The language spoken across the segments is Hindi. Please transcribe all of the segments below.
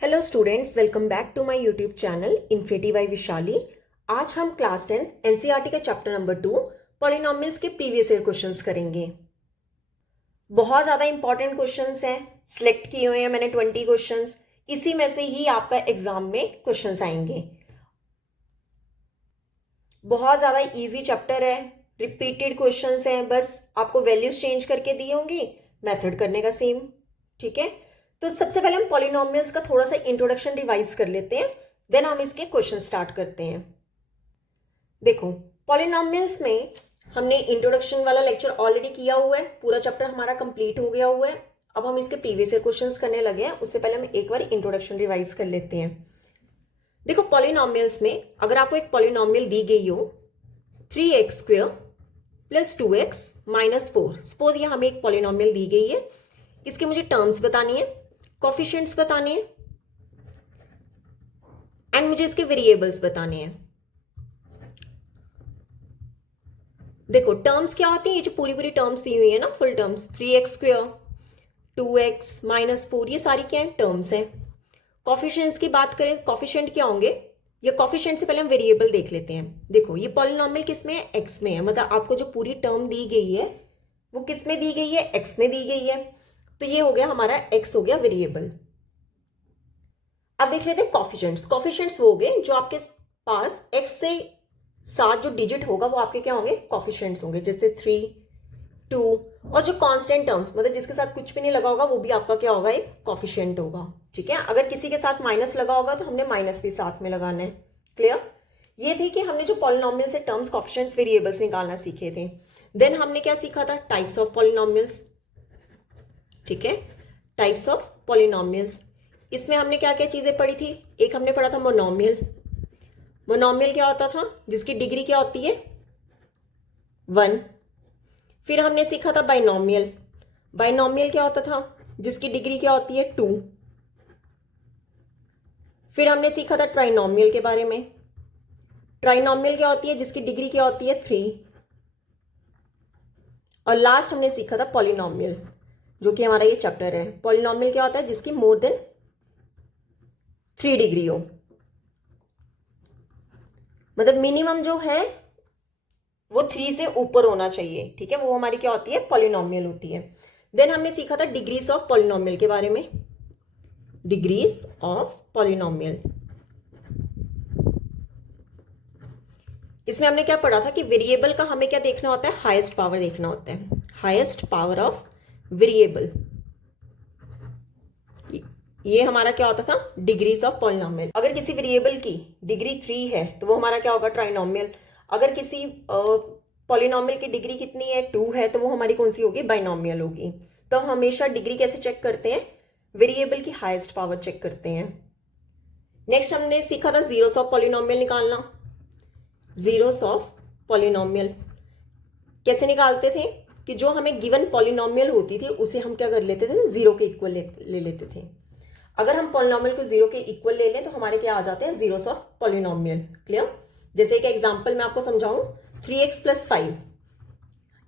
Hello students, welcome back to my YouTube channel Infinity by Vishali. आज हम क्लास 10 एनसीईआरटी का चैप्टर नंबर 2 पॉलिनॉमियल्स के प्रीवियस ईयर क्वेश्चंस करेंगे। बहुत ज़्यादा इंपॉर्टेंट क्वेश्चंस हैं, सिलेक्ट किए हुए हैं मैंने 20 क्वेश्चंस। इसी में से ही आपका एग्जाम में क्वेश्चंस आएंगे। बहुत ज़्यादा इजी चैप्टर है, रिपीटेड क्वेश्चंस हैं, बस आपको वैल्यूज चेंज करके दिए होंगे, मेथड करने का सेम। ठीक है, तो सबसे पहले हम पॉलिनॉमियल्स का थोड़ा सा इंट्रोडक्शन रिवाइज कर लेते हैं, देन हम इसके क्वेश्चन स्टार्ट करते हैं। देखो, पॉलिनॉमियल्स में हमने इंट्रोडक्शन वाला लेक्चर ऑलरेडी किया हुआ है, पूरा चैप्टर हमारा कंप्लीट हो गया हुआ है। अब हम इसके प्रीवियस ईयर क्वेश्चंस करने लगे हैं, उससे पहले हम एक बार इंट्रोडक्शन रिवाइज कर लेते हैं। देखो, पॉलिनॉमियल्स में अगर आपको एक पॉलिनॉमियल दी गई हो 3x² + 2x - 4, सपोज ये हमें एक पॉलिनॉमियल दी गई है, इसके मुझे टर्म्स बतानी है, कोफिशिएंट्स बताने हैं एंड मुझे इसके वेरिएबल्स बताने हैं। देखो, टर्म्स क्या होती है, ये जो पूरी पूरी टर्म्स दी हुई है ना, फुल टर्म्स 3x², 2x - 4, ये सारी क्या है, टर्म्स हैं। कोफिशिएंट्स की बात करें, कोफिशिएंट क्या होंगे, ये कोफिशिएंट से पहले हम वेरिएबल देख लेते हैं। देखो, ये पॉलिनॉमियल किस में है, एक्स में है, मतलब आपको जो पूरी टर्म दी गई है वो किस में दी गई है, एक्स में दी गई है। तो ये हो गया हमारा एक्स, हो गया वेरिएबल। अब देख लेते हैं कॉफिशिएंट्स। कॉफिशिएंट्स वो हो गए जो आपके पास एक्स से 7 जो डिजिट होगा वो आपके क्या होंगे, कॉफिशिएंट्स होंगे, जैसे 3, 2, और जो कांस्टेंट टर्म्स मतलब जिसके साथ कुछ भी नहीं लगा होगा वो भी आपका क्या होगा, एक कॉफिशिएंट होगा। ठीक है, अगर किसी के साथ माइनस लगा होगा तो हमने माइनस भी साथ में लगाना है। क्लियर? ये थी कि हमने जो पॉलिनॉमियल से टर्म्स, कॉफिशिएंट्स, वेरिएबल्स निकालना सीखे थे। देन हमने क्या सीखा था, टाइप्स ऑफ पॉलिनॉमियल्स। ठीक है, टाइप्स ऑफ पॉलिनॉमियल्स, इसमें हमने क्या क्या चीजें पढ़ी थी। एक हमने पढ़ा था मोनोमियल। मोनोमियल क्या होता था, जिसकी डिग्री क्या होती है, 1। फिर हमने सीखा था बाइनोमियल। बाइनोमियल क्या होता था, जिसकी डिग्री क्या होती है, 2। फिर हमने सीखा था ट्राइनोमियल के बारे में। ट्राइनोमियल क्या होती है, जिसकी डिग्री क्या होती है, 3। और लास्ट हमने सीखा था पॉलिनोमियल, जो कि हमारा ये चैप्टर है। पॉलिनोमियल क्या होता है, जिसकी मोर देन 3 डिग्री हो, मतलब मिनिमम जो है वो 3 से ऊपर होना चाहिए। ठीक है, वो हमारी क्या होती है, पॉलिनोमियल होती है। देन हमने सीखा था डिग्रीज ऑफ पॉलिनोमियल के बारे में। डिग्रीज ऑफ पॉलिनोमियल, इसमें हमने क्या पढ़ा था कि वेरिएबल का हमें क्या देखना होता है, हाईएस्ट पावर देखना होता है, हाईएस्ट पावर ऑफ वेरिएबल। ये हमारा क्या होता था, डिग्रीज ऑफ पॉलिनोमियल। अगर किसी वेरिएबल की डिग्री 3 है तो वो हमारा क्या होगा, ट्राइनोमियल। अगर किसी पॉलिनोमियल की डिग्री कितनी है, 2 है, तो वो हमारी कौन सी होगी, बाइनोमियल होगी। तो हम हमेशा डिग्री कैसे चेक करते हैं, वेरिएबल की हाईएस्ट पावर चेक करते हैं। नेक्स्ट हमने सीखा था जीरोस ऑफ पॉलिनोमियल निकालना। जीरोस ऑफ पॉलिनोमियल कैसे निकालते थे, कि जो हमें गिवन पॉलिनोमियल होती थी उसे हम क्या कर लेते थे, जीरो के इक्वल ले लेते थे। अगर हम पॉलिनोमियल को जीरो के इक्वल ले लें तो हमारे क्या आ जाते हैं, जीरोस ऑफ पॉलिनोमियल। क्लियर? जैसे एक एग्जांपल मैं आपको समझाऊं, 3x + 5,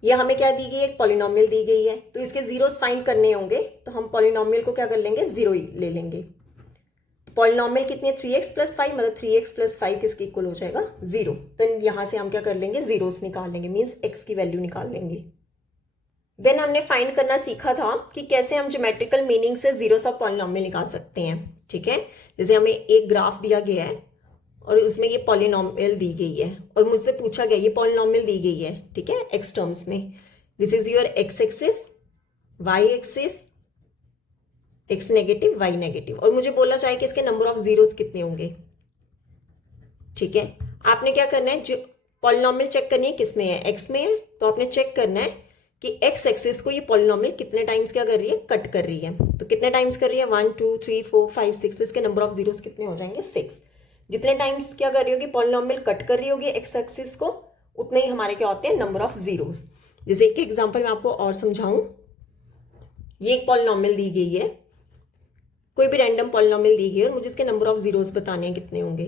ये हमें क्या दी गई है, एक पॉलिनोमियल दी गई है, तो इसके जीरोस फाइंड करने होंगे तो हम पॉलिनोमियल को क्या कर लेंगे, जीरो ही ले लेंगे। पॉलिनोमियल कितनी है, 3x + 5, मतलब 3x + 5 किसके इक्वल हो जाएगा, 0। तो यहां से हम क्या कर लेंगे, जीरोस निकाल लेंगे, मीन्स x की वैल्यू निकाल लेंगे। देन हमने फाइंड करना सीखा था कि कैसे हम ज्योमेट्रिकल मीनिंग से जीरोस ऑफ पॉलिनोमियल निकाल सकते हैं। ठीक है, जैसे हमें एक ग्राफ दिया गया है और उसमें ये पॉलिनोमियल दी गई है और मुझसे पूछा गया, ये पॉलिनोमियल दी गई है, ठीक है, एक्स टर्म्स में। This is your X axis, Y axis, X negative, Y negative, और मुझे बोला जाए कि इसके नंबर ऑफ जीरोस कितने होंगे। ठीक है, आपने क्या करना है, जो पॉलिनोमियल चेक करनी है किस में है, एक्स में है, तो आपने चेक करना है कि एक्स एक्सिस को ये पॉलिनोमियल कितने टाइम्स क्या कर रही है, कट कर रही है। तो कितने टाइम्स कर रही है, 1 2 3 4 5 6, तो इसके नंबर ऑफ जीरोस कितने हो जाएंगे, 6। जितने टाइम्स क्या कर रही होगी, पॉलिनोमियल कट कर रही होगी एक्स एक्सिस को, उतने ही हमारे क्या होते हैं, नंबर ऑफ जीरोस। जैसे एक एग्जाम्पल मैं आपको और समझाऊं, ये एक पॉलिनोमियल दी गई है, कोई भी रैंडम पॉलिनोमियल दी गई है और मुझे इसके नंबर ऑफ जीरोस बताने हैं कितने होंगे।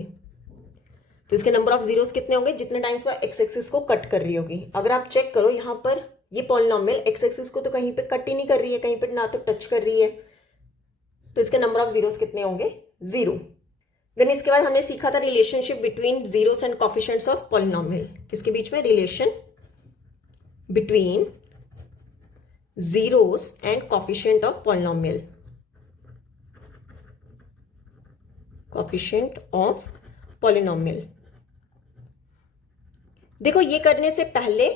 तो इसके नंबर ऑफ जीरोस कितने होंगे, जितने टाइम्स वो एक्स एक्सिस को कट कर रही होगी। अगर आप चेक करो यहाँ पर, ये पॉलिनोमियल एक्स एक्सिस को तो कहीं पे कट ही नहीं कर रही है, कहीं पे ना तो टच कर रही है, तो इसके नंबर ऑफ जीरोस कितने होंगे, जीरो। देन इसके बाद हमने सीखा था relationship between zeros and coefficients of polynomial. किसके बीच में? Relation between zeros and coefficient of polynomial, coefficient of polynomial. देखो ये करने से पहले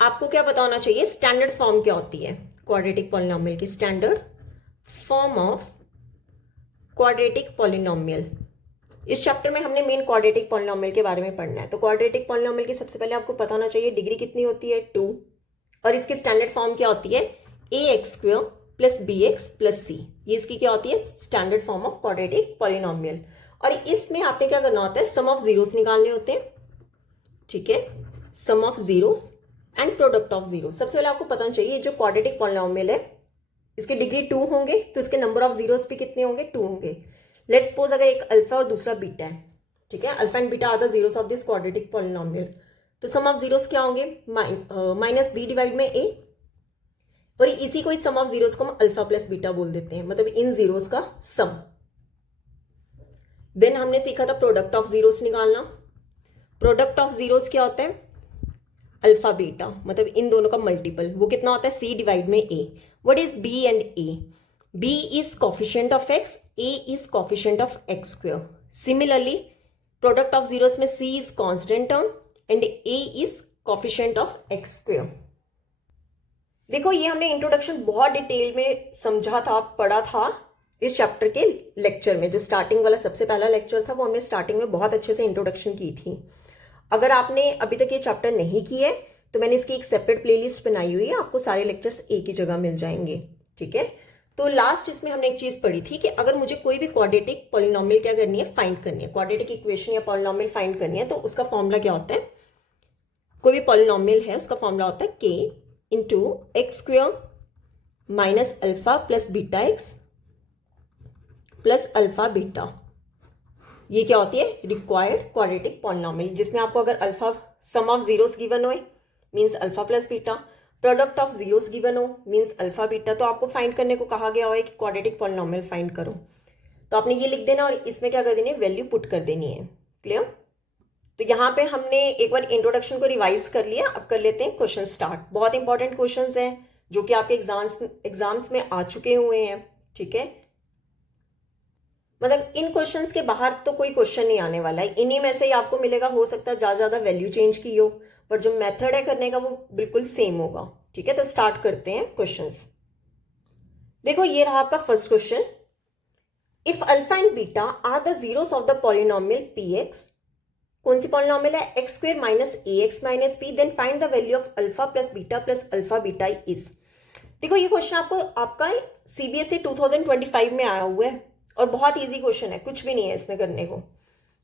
आपको क्या पता होना चाहिए, स्टैंडर्ड फॉर्म क्या होती है क्वाड्रेटिक पॉलिनोमियल की। Standard form of quadratic polynomial. इस चैप्टर में हमने मेन क्वाड्रेटिक पॉलिनोमियल के बारे में पढ़ना है। तो क्वाड्रेटिक पॉलिनोमियल की सबसे पहले आपको पता होना चाहिए डिग्री कितनी होती है, 2, और इसकी स्टैंडर्ड फॉर्म क्या होती है, ax² plus bx plus c। ये इसकी क्या होती है, standard form of quadratic polynomial. और इसमें आपने क्या करना होता है, सम ऑफ जीरोस निकालने होते हैं, ठीक है, sum of zeros and product of zero. सबसे पहले आपको पता होना चाहिए जो क्वाड्रेटिक पॉलिनोमियल है इसके डिग्री 2 होंगे तो इसके नंबर ऑफ जीरोस भी कितने होंगे, 2 होंगे। लेट्स सपोज अगर एक अल्फा और दूसरा बीटा है, ठीक है, alpha and beta are the zeros of this quadratic polynomial. तो सम ऑफ जीरोस क्या होंगे, माइनस बी डिवाइड में ए, और इसी को इस सम ऑफ जीरोस को हम अल्फा प्लस बीटा बोल देते हैं, मतलब इन जीरोस का सम। देन हमने सीखा था प्रोडक्ट ऑफ जीरोस निकालना। प्रोडक्ट ऑफ जीरोस क्या होता है, अल्फा बीटा, मतलब इन दोनों का मल्टीपल, वो कितना होता है, सी डिवाइड में a. What is b and a, b is coefficient of x, a is coefficient of x square. Similarly product of zeros में c is constant term and a is coefficient of x square. देखो ये हमने इंट्रोडक्शन बहुत डिटेल में समझा था, पढ़ा था इस चैप्टर के लेक्चर में। जो स्टार्टिंग वाला सबसे पहला लेक्चर था वो हमने स्टार्टिंग में बहुत अच्छे से इंट्रोडक्शन की थी। अगर आपने अभी तक ये चैप्टर नहीं किया है तो मैंने इसकी एक सेपरेट प्लेलिस्ट बनाई हुई है, आपको सारे लेक्चर्स एक ही जगह मिल जाएंगे, ठीक है। तो लास्ट इसमें हमने एक चीज पढ़ी थी कि अगर मुझे कोई भी क्वाड्रेटिक पॉलिनोमियल क्या करनी है, फाइंड करनी है, क्वाड्रेटिक इक्वेशन या पॉलिनोमियल फाइंड करनी है, तो उसका फॉर्मूला क्या होता है, कोई भी पॉलिनोमियल है उसका फॉर्मूला होता है k into x square minus alpha plus beta x plus alpha beta. ये क्या होती है, रिक्वायर्ड क्वाड्रेटिक पॉलिनोमियल, जिसमें आपको अगर alpha sum of zeros given हो means alpha plus beta, product of zeros given हो मींस अल्फा बीटा, तो आपको फाइंड करने को कहा गया है कि क्वाड्रेटिक पॉलिनोमियल फाइंड करो। तो आपने ये लिख देना और इसमें क्या कर देनी है, वैल्यू पुट कर देनी है। क्लियर। तो यहाँ पे हमने एक बार इंट्रोडक्शन को रिवाइज कर लिया, अब कर लेते हैं क्वेश्चन स्टार्ट। बहुत इंपॉर्टेंट क्वेश्चंस हैं जो कि आपके एग्जाम्स में आ चुके हुए हैं, ठीक है। मतलब इन क्वेश्चंस के बाहर तो कोई क्वेश्चन नहीं आने वाला है, इन्हीं में से ही आपको मिलेगा। हो सकता है ज्यादा वैल्यू चेंज की हो, पर जो मेथड है करने का वो बिल्कुल सेम होगा, ठीक है। तो स्टार्ट करते हैं क्वेश्चंस। देखो ये रहा आपका first question, if alpha and beta are the zeros of the polynomial P X. कौन सी पॉलिनोमियल है, x square minus A X minus P, then find the value of alpha plus alpha beta is. देखो ये क्वेश्चन आपका सीबीएसई 2025 में आया हुआ है और बहुत इजी क्वेश्चन है, कुछ भी नहीं है इसमें करने को।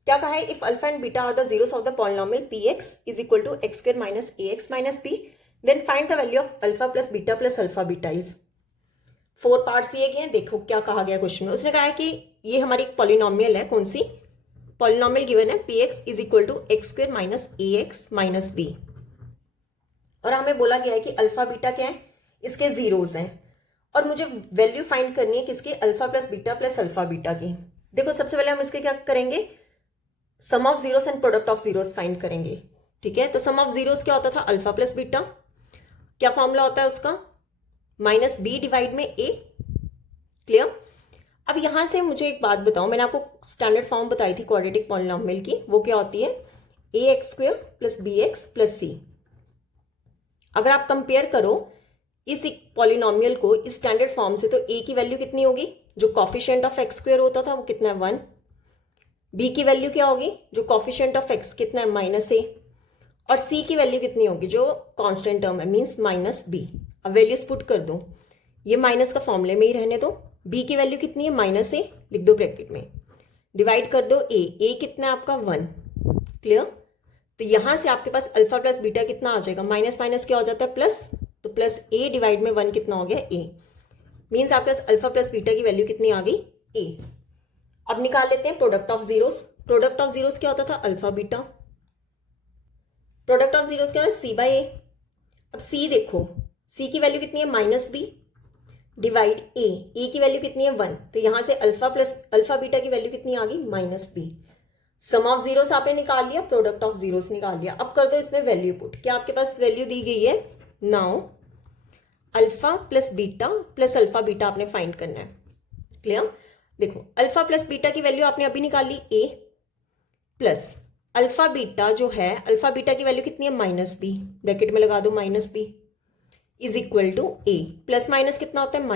क्या कहा है, if alpha and beta are the zeros of the polynomial P x is equal to x square minus A X minus P, then find the value of alpha plus alpha beta is. 4 parts दिए गए हैं, देखो क्या कहा गया क्वेश्चन में। उसने कहा है कि ये हमारी एक पॉलिनोमियल है, कौन सी पॉलिनोमियल गिवन है, P x is equal to x square minus A X minus B, और हमें बोला गया है कि अल्फा बीटा क्या है, इसके जीरोस हैं, और मुझे वैल्यू फाइंड करनी है किसके, अल्फा प्लस अल्फा बीटा की। देखो सबसे पहले हम इसके क्या करेंगे, sum of zeros and product of zeros find करेंगे, ठीक है। तो सम ऑफ जीरोस क्या होता था, अल्फा प्लस बीटा, क्या फॉर्मूला होता है उसका, माइनस बी डिवाइड में ए। क्लियर। अब यहां से मुझे एक बात बताओ, मैंने आपको स्टैंडर्ड फॉर्म बताई थी क्वाड्रेटिक पॉलिनोमियल की, वो क्या होती है, a x square plus b x plus c. अगर आप कंपेयर करो इस पॉलिनोमियल को इस स्टैंडर्ड फॉर्म से, तो ए की वैल्यू कितनी होगी, जो कॉफिशिएंट ऑफ एक्स स्क्वायर होता था वो कितना है, 1। बी की वैल्यू क्या होगी, जो कॉफिशिएंट ऑफ एक्स कितना है, माइनस ए, और सी की वैल्यू कितनी होगी, जो कांस्टेंट टर्म है मींस माइनस बी। अब वैल्यूज पुट कर दो, ये माइनस का फॉर्मूले में ही रहने दो। बी की वैल्यू कितनी है, माइनस ए, लिख दो ब्रैकेट में, डिवाइड कर दो ए कितना है आपका 1। क्लियर। तो यहां से आपके पास अल्फा प्लस बीटा कितना आ जाएगा, माइनस माइनस क्या हो जाता है, प्लस, तो प्लस ए डिवाइड में 1 कितना हो गया, ए, मीन्स आपके पास अल्फा प्लस बीटा की वैल्यू कितनी आ गई, ए। अब निकाल लेते हैं product of zeros. Product of zeros क्या होता था, alpha beta. Product of zeros क्या है, सी बाई ए। अब सी देखो, सी की वैल्यू कितनी है, माइनस बी, डिवाइड ए की वैल्यू कितनी है 1, तो यहां से अल्फा प्लस अल्फा बीटा की वैल्यू कितनी आ गई -b। सम ऑफ जीरोस आपने निकाल लिया, प्रोडक्ट ऑफ जीरोस निकाल लिया। अब कर दो इसमें वैल्यू पुट। क्या आपके पास वैल्यू दी गई है? Now alpha plus alpha beta आपने फाइंड करना है। क्लियर? देखो अल्फा प्लस बीटा की वैल्यू आपने अभी निकाल ली a, प्लस अल्फा बीटा जो है, अल्फा बीटा की वैल्यू कितनी है -b, ब्रैकेट में लगा दो -b is equal to a। Plus minus कितना होता है?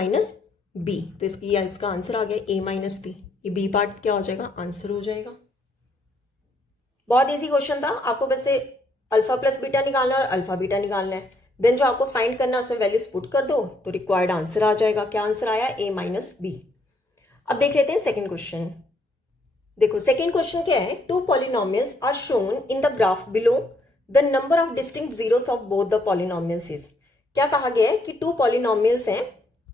-b। तो इसका आंसर आ गया a - b। ये b पार्ट क्या हो जाएगा? आंसर हो जाएगा। बहुत इजी क्वेश्चन था, आपको बस से अल्फा प्लस बीटा निकालना है और अल्फा बीटा निकालना है। देन जो आपको फाइंड करना है उसमें वैल्यूज पुट कर दो तो रिक्वायर्ड आंसर आ जाएगा। क्या आंसर आया? a - b। अब देख लेते हैं सेकंड क्वेश्चन। देखो सेकंड क्वेश्चन क्या है? Two polynomials are shown in the graph below, the number of distinct zeros of both the polynomials is. क्या कहा गया है कि टू पॉलिनोमियल्स हैं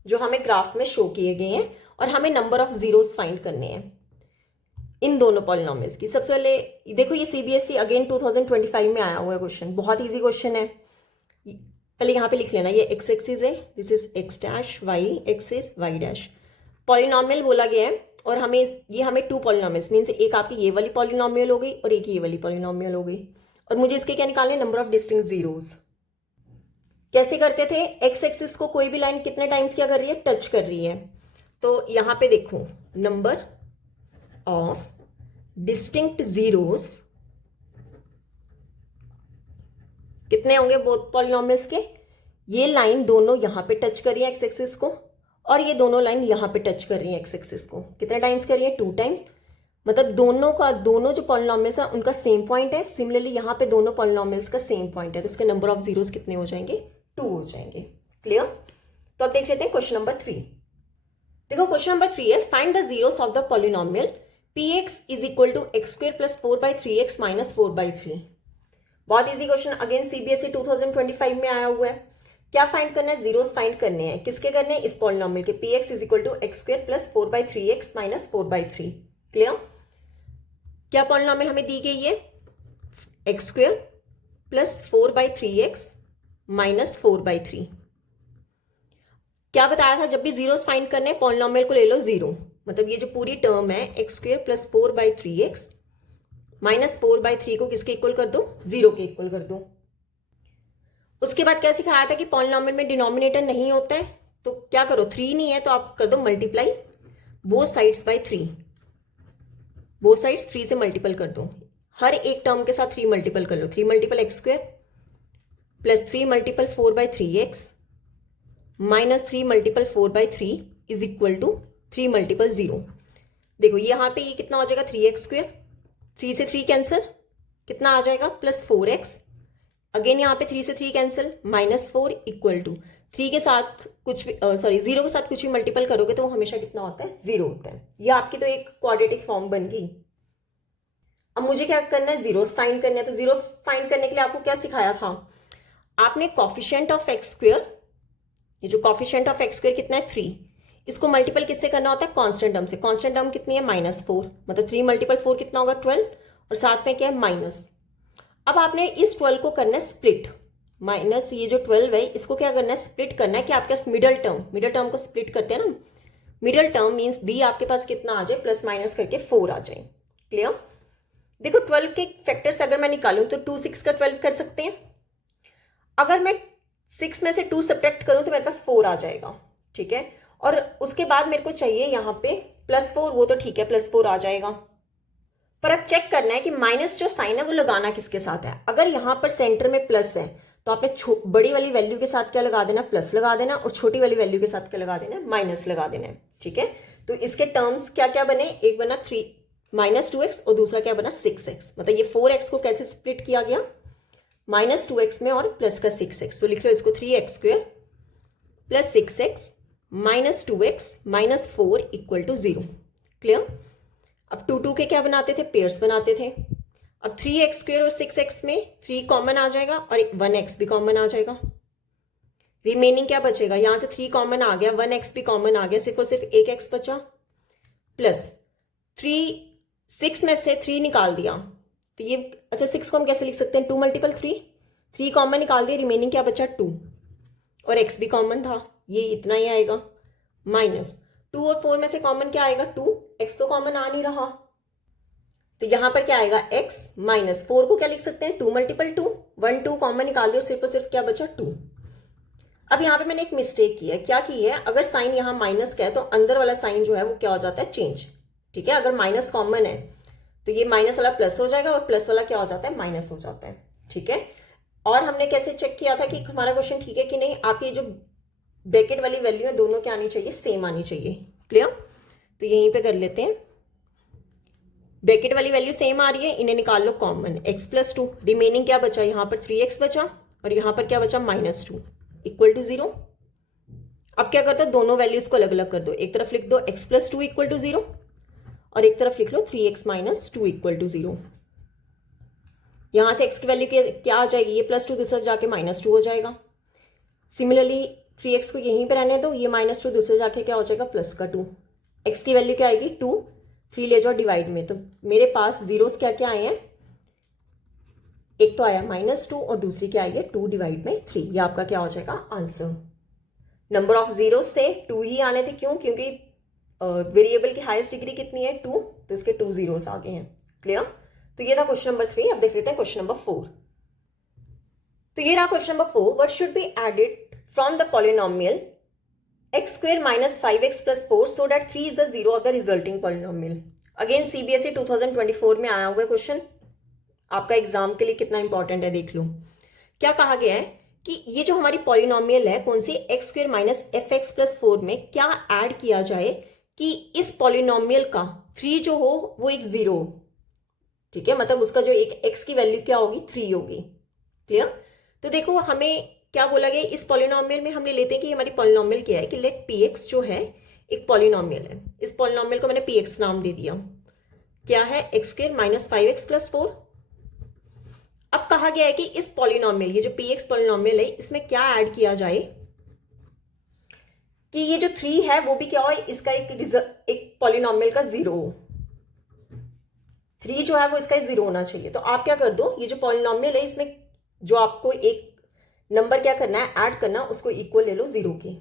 जो हमें ग्राफ में शो किए गए हैं और हमें नंबर ऑफ जीरोस फाइंड करने हैं इन दोनों पॉलिनोमियल्स की। सबसे पहले देखो ये सीबीएसई अगेन 2025 में आया हुआ है क्वेश्चन, बहुत इजी क्वेश्चन है। पहले यहाँ पे लिख लेना, ये एक्स एक्सिस है, this is x dash, y axis y dash. Polynomial बोला गया है और हमें टू पॉलिनोमियल्स मीन्स एक आपकी ये वाली पॉलिनोमियल हो गई और एक ये वाली पॉलिनोमियल हो गई, और मुझे इसके क्या निकालने? Number of distinct zeros. कैसे करते थे? एक्स एक्सिस को कोई भी लाइन कितने टाइम्स क्या कर रही है? टच कर रही है। तो यहां पे देखो नंबर ऑफ डिस्टिंक्ट जीरोस कितने होंगे बोथ पॉलिनोमियल्स के? ये लाइन दोनों यहां पे टच कर रही है एक्स एक्सिस को, और ये दोनों लाइन यहां पे टच कर रही है एक्स एक्सिस को। कितने टाइम्स कर रही है? 2 टाइम्स। मतलब दोनों जो पॉलिनोमियल्स है उनका सेम पॉइंट है। सिमिलरली यहां पे दोनों पॉलिनोमियल्स का सेम पॉइंट है, तो उसके नंबर ऑफ जीरोस कितने हो जाएंगे? 2 हो जाएंगे। क्लियर? तो अब देख लेते हैं क्वेश्चन नंबर 3। देखो क्वेश्चन नंबर 3 है, find the zeros of the polynomial px is equal to x square plus 4/3x minus 4/3। बहुत इजी क्वेश्चन, अगेन सीबीएसई 2025 में आया हुआ है। क्या फाइंड करना है? जीरोस फाइंड करने हैं। किसके करने हैं? इस पॉलिनोमियल के। px is equal to x square plus 4/3x minus 4/3। Clear? क्या पॉलिनोमियल हमें दी गई है? X square plus 4/3x minus 4/3। क्या बताया था? जब भी जीरोस फाइंड करने पॉलिनोमियल को ले लो 0, मतलब ये जो पूरी टर्म है x square plus 4/3x minus 4/3 को किसके इक्वल कर दो? 0 के इक्वल कर दो। उसके बाद क्या सिखाया था कि पॉलिनोमियल में डिनोमिनेटर नहीं होता है, तो क्या करो? 3 नहीं है तो आप कर दो multiply both sides by 3। Both sides 3 से मल्टीपल कर दो, हर एक टर्म के साथ 3 मल्टीपल कर लो। 3 multiple x square plus 3 multiple 4/3x minus 3 multiple 4/3 is equal to 3 multiple 0। देखो यहाँ पे ये कितना हो जाएगा? 3x स्क्वेयर, 3 से 3 कैंसिल, कितना आ जाएगा? Plus 4x। अगेन यहाँ पे 3 से 3 कैंसिल, -4 इक्वल टू 3 के साथ कुछ भी 0 के साथ कुछ भी मल्टीपल करोगे तो वो हमेशा कितना होता है? 0 होता है। ये आपकी तो एक क्वाड्रेटिक फॉर्म बन गई। अब मुझे क्या करना है? जीरोस फाइंड करना है। तो जीरो फाइंड करने के लिए आपको क्या सिखाया था? आपने कॉफिशिएंट ऑफ एक्स स्क्वेयर, ये जो कॉफिशिएंट ऑफ एक्स स्क्वेयर कितना है? 3, इसको मल्टीपल किससे करना होता है? कांस्टेंट टर्म से। कांस्टेंट टर्म कितनी है? -4, मतलब 3 मल्टीपल 4 कितना होगा? 12, और साथ में क्या है? माइनस। अब आपने इस 12 को करना है स्प्लिट, माइनस ये जो 12 है इसको क्या करना है? स्प्लिट करना है कि आपके पास मिडल टर्म को स्प्लिट करते हैं ना, मिडल टर्म मीन्स बी आपके पास कितना आ जाए? प्लस माइनस करके 4 आ जाए। क्लियर? देखो 12 के फैक्टर्स अगर मैं निकालूं तो 2 6 का 12 कर सकते हैं। अगर मैं 6 में से 2 सब्ट्रैक्ट करूं तो मेरे पास 4 आ जाएगा। ठीक है? और उसके बाद मेरे को चाहिए यहाँ पे +4, वो तो ठीक है +4 आ जाएगा। पर अब चेक करना है कि माइनस जो साइन है वो लगाना किसके साथ है। अगर यहाँ पर सेंटर में प्लस है तो आपने बड़ी वाली वैल्यू के साथ क्या लगा देना? प्लस लगा देना, और छोटी वाली वैल्यू के साथ क्या लगा देना? माइनस लगा देना है। ठीक है? तो इसके टर्म्स क्या क्या बने? एक बना -2x और दूसरा क्या बना? 6x। मतलब ये 4x को कैसे स्प्लिट किया गया? -2x में और प्लस का 6x। तो लिख लो इसको 3x square plus 6x minus 2x minus 4 equal to 0। Clear? अब 2 के क्या बनाते थे? पेयर्स बनाते थे। अब 3x स्क्वेयर और 6x में 3 कॉमन आ जाएगा और 1x भी कॉमन आ जाएगा। रिमेनिंग क्या बचेगा? यहां से 3 कॉमन आ गया, 1x भी कॉमन आ गया, सिर्फ और सिर्फ एक x बचा। प्लस 6 में से 3 निकाल दिया तो ये, अच्छा 6 को हम कैसे लिख सकते हैं? 2 मल्टीपल 3 कॉमन निकाल दिया, रिमेनिंग क्या बचा? 2, और x भी कॉमन था, ये इतना ही आएगा। माइनस 2 और 4 में से कॉमन क्या आएगा 2, x तो कॉमन आ नहीं रहा, तो यहां पर क्या आएगा x माइनस 4 को क्या लिख सकते हैं 2 मल्टीपल 2, 1 2 कॉमन निकाल दिया और सिर्फ और सिर्फ क्या बचा 2। अब यहाँ पे मैंने एक मिस्टेक की है, क्या की है, अगर साइन यहाँ माइनस का है तो अंदर वाला साइन जो है वो क्या हो जाता है चेंज, ठीक है। अगर माइनस कॉमन है तो ये माइनस वाला प्लस हो जाएगा और प्लस वाला क्या हो जाता है माइनस हो जाता है, ठीक है। और हमने कैसे चेक किया था कि हमारा क्वेश्चन ठीक है कि नहीं, आपकी जो ब्रैकेट वाली वैल्यू है दोनों क्या आनी चाहिए, सेम आनी चाहिए, क्लियर। तो यहीं पे कर लेते हैं, ब्रैकेट वाली वैल्यू सेम आ रही है, इन्हें निकाल लो कॉमन, x प्लस 2, रिमेनिंग क्या बचा, यहाँ पर 3x बचा और यहाँ पर क्या बचा -2 इक्वल टू 0। अब क्या करते हो, दोनों वैल्यूज को अलग अलग कर दो, एक तरफ लिख दो x प्लस 2 इक्वल टू 0 और एक तरफ लिख लो 3x माइनस 2 इक्वल टू 0। यहां से x की वैल्यू क्या आ जाएगी, ये +2 दूसरा जाके -2 हो जाएगा। सिमिलरली 3x को यहीं पे रहने दो, ये -2 दूसरे जाके क्या हो जाएगा +2, x की वैल्यू क्या आएगी 2, 3 ले जाओ डिवाइड में, तो मेरे पास जीरोस क्या क्या आए हैं, एक तो आया -2 और दूसरी क्या आई है 2 डिवाइड में 3, ये आपका क्या हो जाएगा आंसर। नंबर ऑफ जीरोस थे 2 ही आने थे, क्यों, क्योंकि वेरिएबल की हाईएस्ट डिग्री कितनी है 2, तो इसके 2 जीरोस आ गए हैं, क्लियर। तो ये था क्वेश्चन नंबर 3। अब देख लेते हैं क्वेश्चन नंबर 4। तो ये रहा question number 4, what should be added from the polynomial x² minus 5x plus 4 so that 3 is a zero of the resulting polynomial. Again CBSE 2024 में आया हुआ है क्वेश्चन, आपका एग्जाम के लिए कितना इंपॉर्टेंट है देख लो। क्या कहा गया है कि ये जो हमारी पॉलिनोमियल है कौन सी, x² माइनस fx प्लस 4 में क्या ऐड किया जाए कि इस पॉलिनोमियल का 3 जो हो वो एक जीरो हो, ठीक है, मतलब उसका जो एक x की वैल्यू क्या होगी 3 होगी, क्लियर। तो देखो हमें क्या बोला गया, इस पॉलिनोमियल में हमने लेते हैं कि हमारी पॉलिनोमियल क्या है कि लेट px जो है एक पॉलिनोमियल है, इस पॉलिनोमियल को मैंने px नाम दे दिया, क्या है x² माइनस 5x प्लस 4। अब कहा गया है कि इस पॉलिनोमियल, ये जो px पॉलिनोमियल है इसमें क्या ऐड किया जाए कि ये जो 3 है वो भी क्या हो, इसका एक पॉलिनोमियल का जीरो हो, 3 जो है वो इसका जीरो होना चाहिए। तो आप क्या कर दो, ये जो पॉलिनोमियल है इसमें जो आपको एक नंबर क्या करना है ऐड करना, उसको इक्वल ले लो 0 के।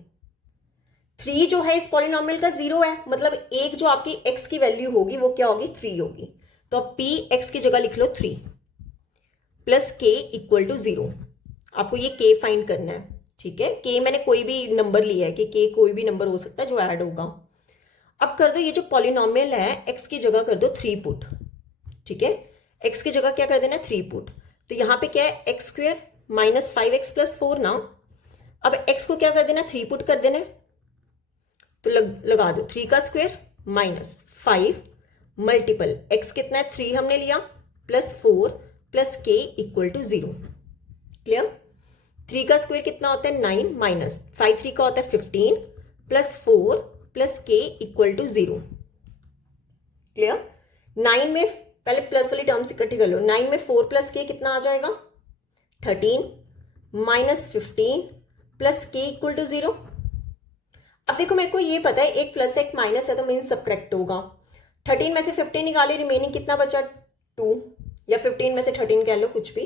3 जो है इस पॉलिनोमियल का जीरो है, मतलब एक जो आपकी x की वैल्यू होगी वो क्या होगी 3 होगी, तो p x की जगह लिख लो 3 प्लस k इक्वल टू 0। आपको ये k फाइंड करना है, ठीक है। k मैंने कोई भी नंबर लिया है कि k कोई भी नंबर हो सकता है जो ऐड होगा। अब कर दो ये जो पॉलिनोमियल है x की जगह कर दो 3 पुट, ठीक है, x की जगह क्या कर देना 3 पुट। तो यहां पे क्या है x² माइनस 5x प्लस 4 ना, अब x को क्या कर देना 3 पुट कर देना, तो लगा दो 3 का स्क्वायर माइनस 5 मल्टीपल x कितना है 3 हमने लिया plus 4 plus k equal to 0, clear. 3 का स्क्वायर कितना होता है 9 माइनस 5 3 का होता है 15 plus 4 plus k equal to 0, clear. 9 में पहले प्लस वाली टर्म्स इकट्ठी कर लो, 9 में 4 प्लस k कितना आ जाएगा 13 minus 15 plus k equal to 0। अब देखो मेरे को ये पता है एक प्लस एक माइनस है तो मीन सब्ट्रैक्ट होगा, 13 में से 15 निकाले, रिमेनिंग कितना बचा 2 या 15 में से 13 कह लो, कुछ भी।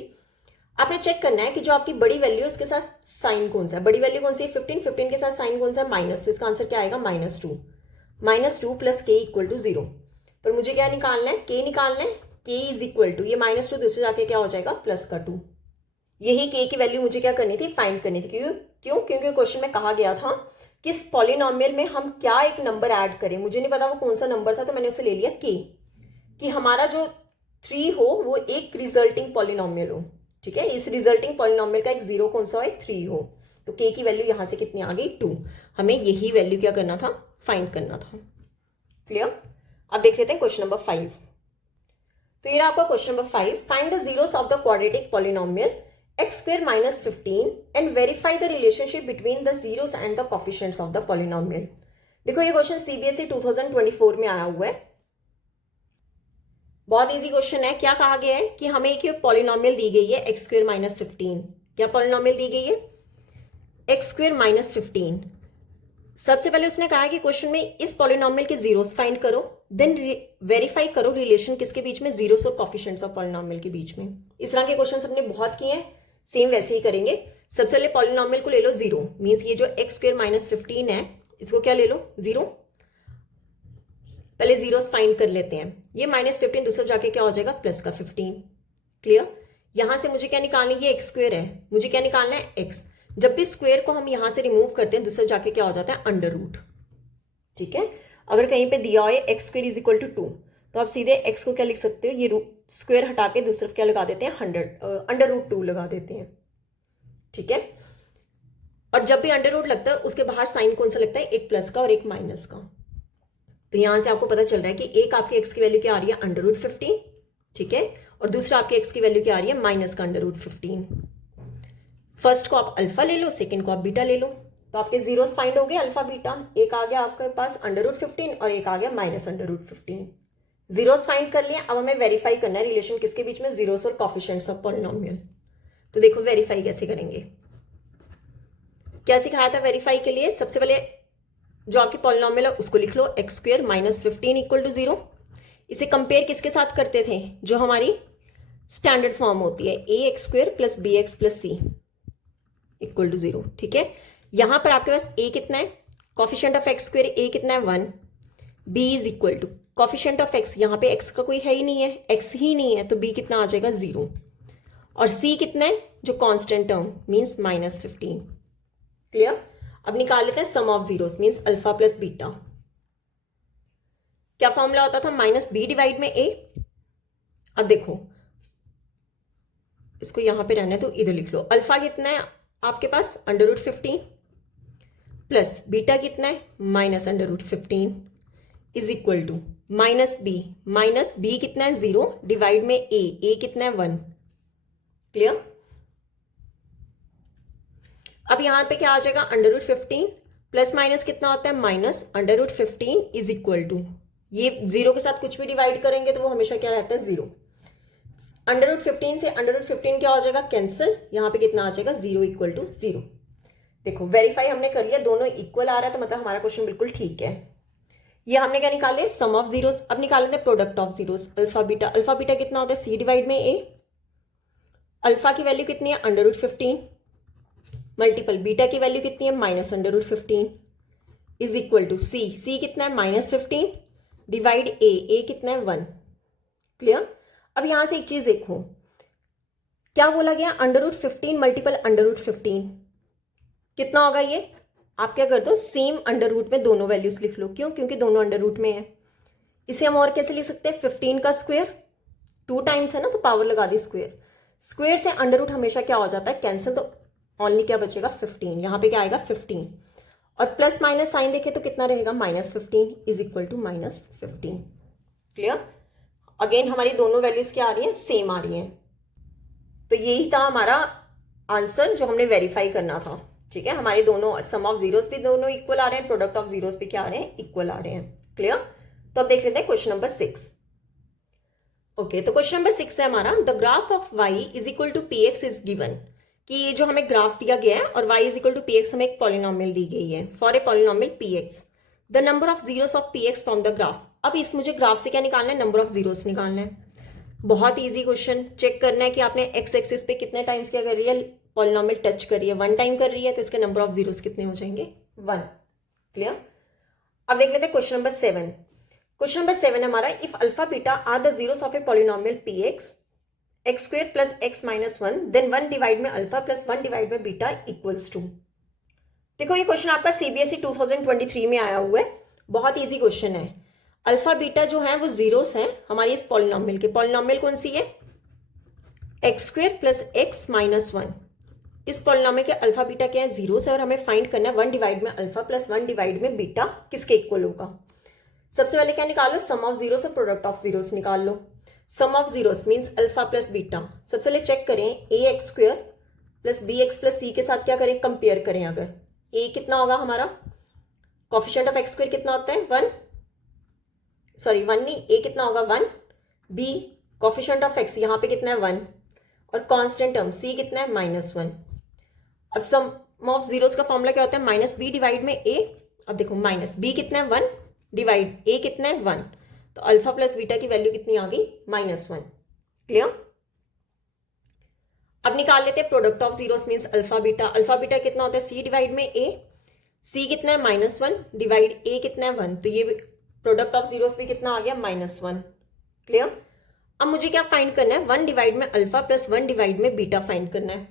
आपने चेक करना है कि जो आपकी बड़ी वैल्यू है उसके साथ साइन कौन सा है, बड़ी वैल्यू कौन सी है 15, 15 के साथ साइन कौन सा है माइनस, तो इसका आंसर क्या आएगा -2 प्लस k इक्वल टू 0। पर मुझे क्या निकालना है k निकालना है, k इज इक्वल टू ये -2 दूसरे जाके क्या हो जाएगा +2। यही k की वैल्यू मुझे क्या करनी थी फाइंड करनी थी, क्यों क्योंकि क्वेश्चन में कहा गया था कि इस पॉलिनोमियल में हम क्या एक नंबर ऐड करें, मुझे नहीं पता वो कौन सा नंबर था तो मैंने उसे ले लिया k, कि हमारा जो 3 हो वो एक रिजल्टिंग पॉलिनोमियल हो, ठीक है। इस रिजल्टिंग पॉलिनोमियल का एक जीरो कौन सा है 3 हो, तो k की वैल्यू यहां से कितनी आ गई 2। हमें यही वैल्यू क्या करना था फाइंड करना था, क्लियर। अब देख लेते हैं क्वेश्चन नंबर 5। तो ये रहा आपका question number 5, find the zeros of the quadratic polynomial x² minus 15 and verify the relationship between the zeros and the coefficients of the polynomial। देखो ये क्वेश्चन सीबीएसई 2024 में आया हुआ है, बहुत इजी क्वेश्चन है। क्या कहा गया है कि हमें एक पॉलिनोमियल दी गई है x² माइनस 15, क्या पॉलिनोमियल दी गई है x² माइनस 15। सबसे पहले उसने कहा कि क्वेश्चन में इस पॉलिनोमियल के जीरोस फाइंड करो, देन वेरीफाई करो रिलेशन किसके बीच में, जीरोस और कोफिशिएंट्स ऑफ पॉलिनोमियल के बीच में। इस तरह के क्वेश्चन हमने बहुत किए हैं, सेम वैसे ही करेंगे। सबसे पहले पॉलिनोमियल को ले लो 0, मींस ये जो x² माइनस 15 है इसको क्या ले लो, 0। पहले जीरोस फाइंड कर लेते हैं। ये -15 दूसरा जाके क्या हो जाएगा, प्लस का 15। क्लियर। यहां से मुझे क्या निकालना है, ये एक्स स्क्वेयर है, मुझे क्या निकालना है, एक्स। जब भी स्क्वेयर को हम यहां से रिमूव करते हैं दूसरा जाके क्या हो जाता है, अंडर रूट। ठीक है। अगर कहीं पे दिया हो x square is equal to 2, तो आप सीधे एक्स को क्या लिख सकते हो, ये स्क्वेयर हटा के दूसरी तरफ क्या लगा देते हैं, 100 अंडर रूट 2 लगा देते हैं। ठीक है। और जब भी अंडर रूट लगता है उसके बाहर साइन कौन सा लगता है, एक प्लस का और एक माइनस का। तो यहां से आपको पता चल रहा है कि एक आपके एक्स की वैल्यू क्या आ रही है, अंडर रूट 15। ठीक है। और दूसरा आपके एक्स की वैल्यू क्या आ रही है, माइनस का अंडर रूट 15। फर्स्ट को आप अल्फा ले लो, सेकेंड को आप बीटा ले लो। तो आपके जीरोस फाइंड हो गए, अल्फा बीटा। एक आ गया आपके पास अंडर रूट 15 और एक आ गया minus under root 15। Zeros find कर लिए। अब हमें वेरीफाई करना है रिलेशन किसके बीच में, जीरोस और कोफिशिएंट्स ऑफ पॉलिनोमियल। तो देखो वेरीफाई कैसे करेंगे। क्या सिखाया था वेरीफाई के लिए, सबसे पहले जो आपकी पॉलिनोमियल है उसको लिख लो, x square minus 15 equal to 0। इसे कंपेयर किसके साथ करते थे, जो हमारी स्टैंडर्ड फॉर्म होती है, a x square plus b x plus c equal to 0। ठीक है। यहां पर आपके पास ए कितना है, coefficient of x square a कितना है, 1। B is equal to coefficient of x, यहां पे एक्स का कोई है ही नहीं है, एक्स ही नहीं है, तो बी कितना आ जाएगा, 0। और सी कितना है, जो कांस्टेंट टर्म मींस -15। क्लियर। अब निकाल लेते हैं sum of zeros means alpha plus beta. क्या फॉर्मूला होता था, माइनस बी डिवाइड में ए। अब देखो इसको यहां पे रहने तो इधर लिख लो, अल्फा कितना है आपके पास, अंडर रूट 15 प्लस बीटा कितना है, minus under root 15 is equal to minus b कितना है, 0 डिवाइड में ए कितना है, 1। क्लियर। अब यहां पे क्या आ जाएगा, अंडर रूट 15 प्लस माइनस कितना होता है, minus under root 15 is equal to, ये 0 के साथ कुछ भी डिवाइड करेंगे तो वो हमेशा क्या रहता है, 0। अंडर रूट 15 से अंडर रूट 15 क्या हो जाएगा, कैंसिल। यहां पे कितना आ जाएगा, 0 इक्वल टू 0। देखो वेरीफाई हमने कर लिया, दोनों इक्वल आ रहा है, तो मतलब हमारा क्वेश्चन बिल्कुल ठीक है। ये हमने क्या निकाले, सम ऑफ जीरोस। अब निकाल लेते हैं product of zeros, alpha beta. Alpha beta कितना होता है, सी डिवाइड में ए। अल्फा की वैल्यू कितनी है, अंडर रूट 15 मल्टीपल बीटा की वैल्यू कितनी है, minus under root 15 is equal to c कितना है, -15 डिवाइड ए कितना है, 1। क्लियर। अब यहां से एक चीज देखो, क्या बोला गया, under root 15 multiple under root 15 कितना होगा, ये आप क्या कर दो, सेम अंडर रूट में दोनों वैल्यूज लिख लो। क्यों, क्योंकि दोनों अंडर रूट में है। इसे हम और कैसे लिख सकते हैं, 15 का स्क्वायर 2 टाइम्स है ना, तो पावर लगा दी स्क्वायर। स्क्वायर से अंडर रूट हमेशा क्या हो जाता है, कैंसिल, तो ओनली क्या बचेगा, 15। यहां पे क्या आएगा, 15। और प्लस माइनस साइन देखे तो कितना रहेगा, -15 is equal to -15। Clear. Again हमारी दोनों वैल्यूज क्या आ रही हैं, सेम आ रही हैं। तो यही था हमारा आंसर जो हमने वेरीफाई करना था। ठीक है। हमारे दोनों सम ऑफ जीरोस भी दोनों इक्वल आ रहे हैं, प्रोडक्ट ऑफ जीरोस भी क्या आ रहे हैं, इक्वल आ रहे हैं। क्लियर। तो अब देख लेते हैं क्वेश्चन नंबर 6। ओके, तो क्वेश्चन नंबर 6 है हमारा, the graph of y is equal to p x is given. कि जो हमें ग्राफ दिया गया है और y is equal to p x हमें एक पॉलिनोमियल दी गई है, for a polynomial P x, the number of zeros of p x from the graph. अब इस मुझे ग्राफ से क्या निकालना है, नंबर ऑफ जीरोस निकालना है। बहुत ईजी क्वेश्चन। चेक करना है कि आपने एक्स एक्सिस पे कितने टाइम्स क्या कर रही है, पॉलिनोमियल टच कर रही है, 1 टाइम कर रही है, तो इसके नंबर ऑफ जीरोस कितने हो जाएंगे, 1। क्लियर। अब देख लेते हैं क्वेश्चन नंबर 7। क्वेश्चन नंबर 7 हमारा, if alpha beta are the zeros of a polynomial P x x square plus x minus 1, then 1 divide में अल्फा प्लस 1 डिवाइड में बीटा इक्वल्स टू। देखो ये क्वेश्चन आपका सीबीएसई 2023 में आया हुआ है, बहुत ईजी क्वेश्चन है। अल्फा बीटा जो है वो जीरोस हैं हमारी इस पॉलिनोमियल के। पॉलिनोमियल कौन सी है, x square plus x minus 1। इस पॉलिनोमियल के अल्फा बीटा क्या है, जीरोस है, और हमें फाइंड करना है 1 डिवाइड में अल्फा प्लस 1 डिवाइड में बीटा किसके इक्वल होगा। सबसे पहले क्या निकालो, सम ऑफ जीरोस और प्रोडक्ट ऑफ जीरोस निकाल लो। Sum of zeros means alpha plus beta. सबसे पहले चेक करें, a x square plus b x plus c के साथ क्या करें, कंपेयर करें। अगर ए कितना होगा हमारा, कोफिशिएंट ऑफ एक्स स्क्वेयर कितना होता है, 1 नहीं, ए कितना होगा 1, बी कोफिशिएंट ऑफ एक्स यहाँ पे कितना है 1, और कांस्टेंट टर्म सी कितना है -1। अब सम ऑफ जीरोस का फॉर्मूला क्या होता है, माइनस बी डिवाइड में ए। अब देखो माइनस बी कितना है 1 डिवाइड ए कितना है 1, तो अल्फा प्लस बीटा की वैल्यू कितनी आ गई, -1। क्लियर। अब निकाल लेते हैं product of zeros means alpha beta. Alpha beta कितना होता है, सी डिवाइड में ए सी कितना है -1 डिवाइड ए कितना है 1, तो ये प्रोडक्ट ऑफ जीरोस भी कितना आ गया -1। क्लियर। अब मुझे क्या फाइंड करना है, 1 डिवाइड में अल्फा प्लस 1 डिवाइड में बीटा फाइंड करना है।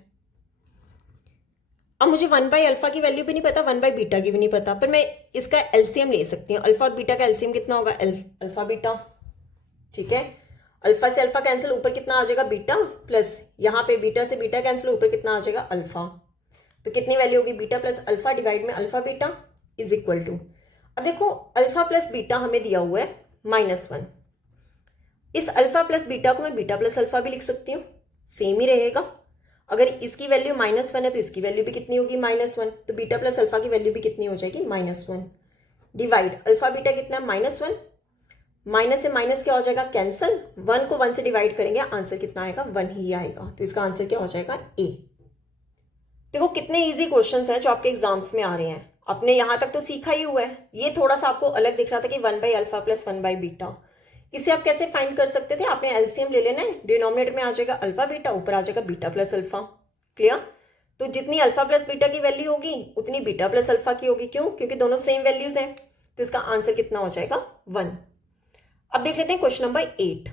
अब मुझे 1 बाई अल्फा की वैल्यू भी नहीं पता, 1 बाई बीटा की भी नहीं पता, पर मैं इसका एलसीएम ले सकती हूँ। अल्फा और बीटा का एलसीएम कितना होगा, अल्फा बीटा। ठीक है, अल्फा से अल्फा कैंसिल, ऊपर कितना आ जाएगा बीटा, प्लस यहाँ पे बीटा से बीटा कैंसिल, ऊपर कितना आ जाएगा अल्फा। तो कितनी वैल्यू होगी, बीटा प्लस अल्फा डिवाइड में alpha beta is equal to, अब देखो अल्फा प्लस बीटा हमें दिया हुआ है -1। इस अल्फा प्लस बीटा को मैं बीटा प्लस अल्फा भी लिख सकती हूँ, सेम ही रहेगा। अगर इसकी वैल्यू -1 है तो इसकी वैल्यू भी कितनी होगी -1, तो बीटा प्लस अल्फा की वैल्यू भी कितनी हो जाएगी -1 डिवाइड अल्फा बीटा कितना है -1, माइनस से माइनस क्या हो जाएगा कैंसिल, 1 को 1 से डिवाइड करेंगे आंसर कितना आएगा 1 ही आएगा, तो इसका आंसर क्या हो जाएगा ए। देखो कितने इजी क्वेश्चंस हैं जो आपके एग्जाम्स में आ रहे हैं, आपने यहां तक तो सीखा ही हुआ है। ये थोड़ा सा आपको अलग दिख रहा था कि 1 by alpha plus 1 by beta, इसे आप कैसे फाइंड कर सकते थे, आपने एलसीएम ले लेना है, डिनोमिनेटर में आ जाएगा अल्फा बीटा, ऊपर आ जाएगा बीटा प्लस अल्फा। क्लियर। तो जितनी अल्फा प्लस बीटा की वैल्यू होगी उतनी बीटा प्लस अल्फा की होगी, क्यों, क्योंकि दोनों सेम वैल्यूज हैं, तो इसका आंसर कितना हो जाएगा 1। अब देख लेते हैं क्वेश्चन नंबर 8।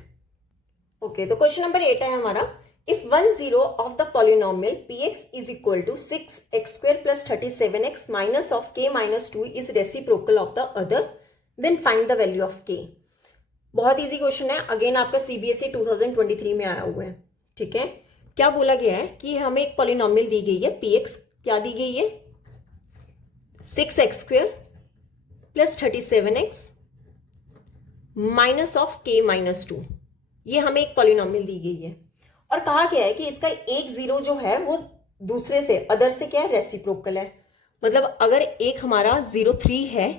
ओके, तो क्वेश्चन नंबर 8 है हमारा, if 1 0 of the polynomial px is equal to 6x² plus 37x minus of k minus 2 is reciprocal of the other, then find the value of k। बहुत इजी क्वेश्चन है, अगेन आपका सीबीएसई 2023 में आया हुआ है। ठीक है, क्या बोला गया है कि हमें एक पॉलिनोमियल दी गई है px, क्या दी गई है 6x² plus 37x minus of k minus 2, ये हमें एक पॉलिनोमियल दी गई है और कहा गया है कि इसका एक जीरो जो है वो दूसरे से अदर से क्या है रेसिप्रोकल है। मतलब अगर एक हमारा 0.3 है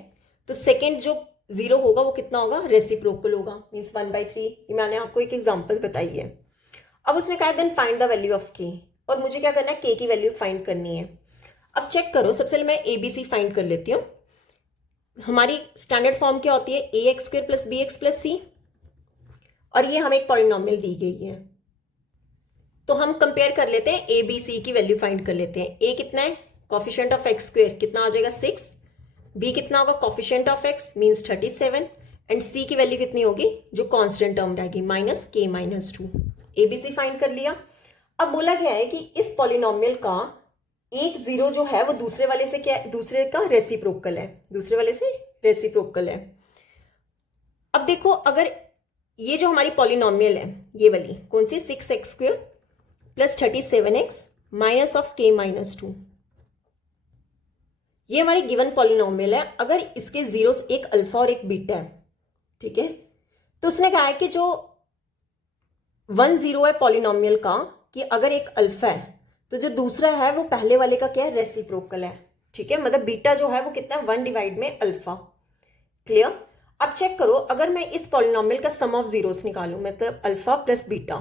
तो सेकंड जो जीरो होगा वो कितना होगा, रेसिप्रोकल होगा, मीन्स 1/3। ये मैंने आपको एक एग्जांपल बताई है। अब उसने कहा then find the value of k, और मुझे क्या करना है k की वैल्यू फाइंड करनी है। अब चेक करो, सबसे पहले मैं ABC फाइंड कर लेती हूँ। हमारी स्टैंडर्ड फॉर्म क्या होती है, ax² plus bx plus c, और ये हमें एक पॉलिनोमियल दी गई है। तो हम कंपेयर कर लेते हैं, ए बी सी की वैल्यू फाइंड कर लेते हैं। ए कितना है, कॉफिशिएंट ऑफ x² कितना आ जाएगा 6, बी कितना होगा coefficient of x means 37, and c की वैल्यू कितनी होगी जो कांस्टेंट टर्म रहेगी -k माइनस 2। एबीसी फाइंड कर लिया। अब बोला गया है कि इस पॉलिनोमियल का एक जीरो जो है वो दूसरे वाले से क्या, दूसरे का रेसिप्रोकल है, दूसरे वाले से रेसिप्रोकल है। अब देखो अगर ये जो हमारी पॉलिनोमियल है ये वाली कौन सी, 6x² plus 37x minus of k minus 2, ये हमारी गिवन पॉलिनोमियल है। अगर इसके जीरोस एक अल्फा और एक बीटा है, ठीक है, तो उसने कहा है कि जो 1 0 है पॉलिनोमियल का, कि अगर एक अल्फा है तो जो दूसरा है वो पहले वाले का क्या है, रेसिप्रोकल है। ठीक है, मतलब बीटा जो है वो कितना है 1 डिवाइड में अल्फा। क्लियर। अब चेक करो, अगर मैं इस पॉलिनोमियल का सम ऑफ जीरोस निकालूं, मतलब अल्फा प्लस बीटा,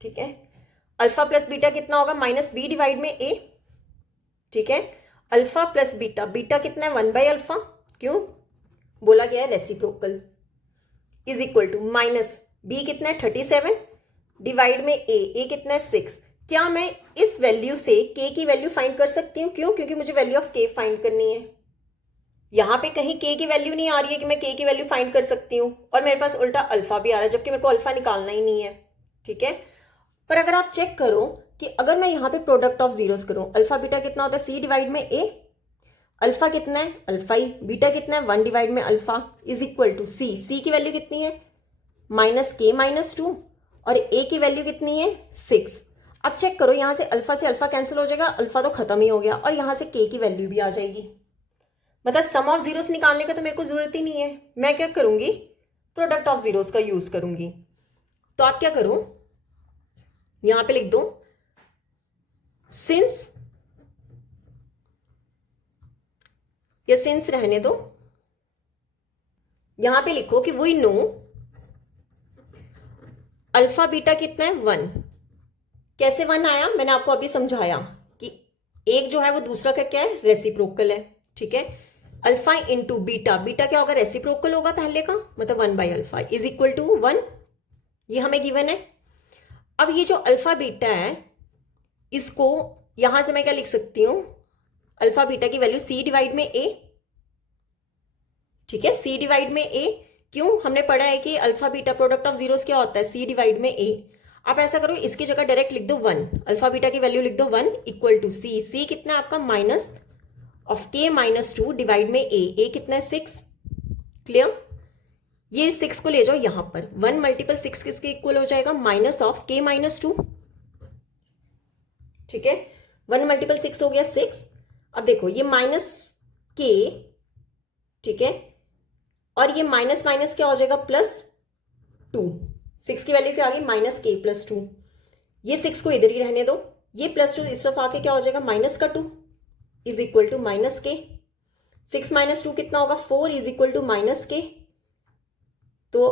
ठीक है, अल्फा प्लस बीटा कितना होगा -b डिवाइड में a। ठीक है, अल्फा प्लस बीटा, बीटा कितना है 1 बाई अल्फा, क्यों, बोला गया है reciprocal, is equal to minus b कितना है 37 डिवाइड में a कितना है 6। क्या मैं इस वैल्यू से k की वैल्यू फाइंड कर सकती हूँ, क्यों, क्योंकि मुझे वैल्यू ऑफ k फाइंड करनी है। यहां पे कहीं k की वैल्यू नहीं आ रही है कि मैं k की वैल्यू फाइंड कर सकती हूँ, और मेरे पास उल्टा अल्फा भी आ रहा है, जबकि मेरे को अल्फा निकालना ही नहीं है। ठीक है, पर अगर आप चेक करो कि अगर मैं यहाँ पे प्रोडक्ट ऑफ जीरोस करूं, अल्फा बीटा कितना होता है c डिवाइड में a, अल्फा कितना है अल्फा ही, बीटा कितना है 1 डिवाइड में alpha is equal to c की वैल्यू कितनी है -k माइनस 2, और a की वैल्यू कितनी है 6। अब चेक करो, यहां से अल्फा कैंसिल हो जाएगा, अल्फा तो खत्म ही हो गया, और यहां से k की वैल्यू भी आ जाएगी। मतलब सम ऑफ जीरोस निकालने का तो मेरे को जरूरत ही नहीं है, मैं क्या करूंगी, प्रोडक्ट ऑफ जीरोस का यूज करूंगी। तो आप क्या करो, यहां पे लिख दो सिंस, या सिंस रहने दो, यहां पे लिखो कि वी नो अल्फा बीटा कितना है 1। कैसे 1 आया, मैंने आपको अभी समझाया कि एक जो है वो दूसरा का क्या है, रेसिप्रोकल है। ठीक है, अल्फा इंटू बीटा, बीटा क्या होगा, रेसिप्रोकल होगा पहले का, मतलब 1 by alpha is equal to 1, ये हमें गिवन है। अब ये जो अल्फा बीटा है, इसको यहां से मैं क्या लिख सकती हूं, अल्फा बीटा की वैल्यू सी डिवाइड में ए, ठीक है, सी डिवाइड में ए। क्यों? हमने पढ़ा है कि alpha beta product of zeros क्या होता है, सी डिवाइड में ए। आप ऐसा करो, इसकी जगह डायरेक्ट लिख दो 1, अल्फा बीटा की वैल्यू लिख दो 1 इक्वल टू सी, सी कितना है आपका माइनस ऑफ के माइनस 2 डिवाइड में ए कितना है 6। क्लियर? ये 6 को ले जाओ यहां पर, 1 मल्टीपल 6 किसके इक्वल हो जाएगा, माइनस ऑफ के माइनस 2, ठीक है। 1 मल्टीपल 6 हो गया 6। अब देखो ये माइनस के, ठीक है, और ये माइनस माइनस क्या हो जाएगा प्लस 2, 6 की वैल्यू क्या आ गई माइनस के प्लस 2। ये 6 को इधर ही रहने दो, ये प्लस 2 इस तरफ आके क्या हो जाएगा माइनस का 2 इज इक्वल टू माइनस के। 6 माइनस 2 कितना होगा 4 इज इक्वल टू माइनस के, तो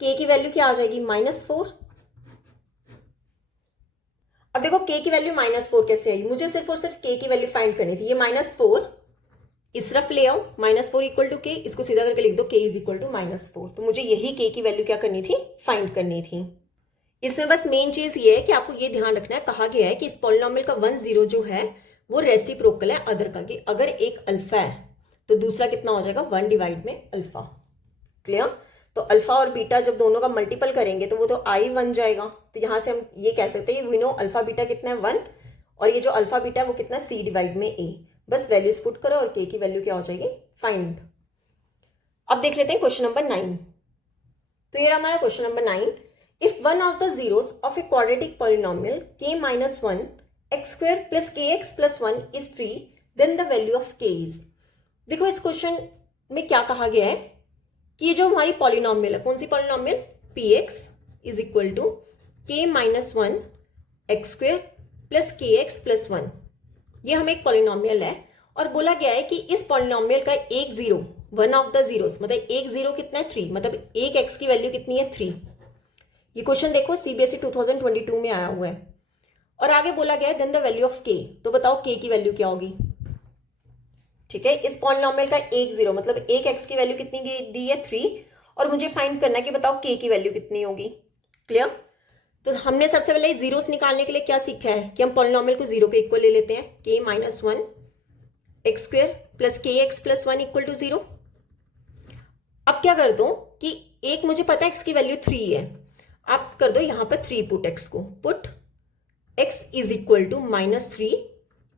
के की वैल्यू क्या आ जाएगी -4। अब देखो के की वैल्यू -4 कैसे आई, मुझे सिर्फ और सिर्फ के की वैल्यू फाइंड करनी थी। ये -4 इस तरफ ले आओ, -4 इक्वल टू के, इसको सीधा करके लिख दो के इज इक्वल टू -4। तो मुझे यही के की वैल्यू क्या करनी थी, फाइंड करनी थी। इसमें बस मेन चीज ये है कि आपको ये ध्यान रखना है, कहा गया है कि इस पॉलिनोमियल का 1 0 जो है वो रेसिप्रोकल है अदर का, कि अगर एक अल्फा है तो दूसरा कितना हो जाएगा 1 डिवाइड में अल्फा। क्लियर? तो अल्फा और बीटा जब दोनों का मल्टीपल करेंगे तो वो तो आई बन जाएगा। तो यहां से हम ये कह सकते हैं वी नो अल्फा बीटा कितना है 1, और ये जो अल्फा बीटा है वो कितना सी डिवाइड में ए। बस वैल्यूज पुट करो और के की वैल्यू क्या हो जाएगी फाइंड। अब देख लेते हैं क्वेश्चन नंबर 9। तो ये रहा हमारा question number 9। If one of the zeros of a quadratic polynomial k minus 1 x square plus k x plus 1 is 3, then the value of k is. देखो इस क्वेश्चन में क्या कहा गया है कि ये जो हमारी पॉलिनोमियल है, कौन सी polynomial, P x is equal to k minus 1 x square plus k x plus 1, ये हमें एक पॉलिनोमियल है। और बोला गया है कि इस पॉलिनोमियल का एक zero, one of the zeros, मतलब एक जीरो कितना है 3, मतलब एक एक्स की वैल्यू कितनी है 3। ये क्वेश्चन देखो सीबीएसई 2022 में आया हुआ है। और आगे बोला गया है देन द वैल्यू ऑफ के, तो बताओ के की वैल्यू क्या होगी। ठीक है, इस पॉलिनोमियल का एक जीरो मतलब एक एक्स की वैल्यू कितनी दी है 3, और मुझे फाइंड करना है कि बताओ के की वैल्यू कितनी होगी। क्लियर? तो हमने सबसे पहले जीरोस निकालने के लिए क्या सीखा है कि हम पॉलिनोमियल को जीरो के इक्वल ले लेते हैं, के minus 1 x square plus k x plus 1 equal to 0। अब क्या कर दो कि एक मुझे पता है एक्स की वैल्यू 3 है, आप कर दो यहां पर 3 पुट एक्स को, put x is equal to -3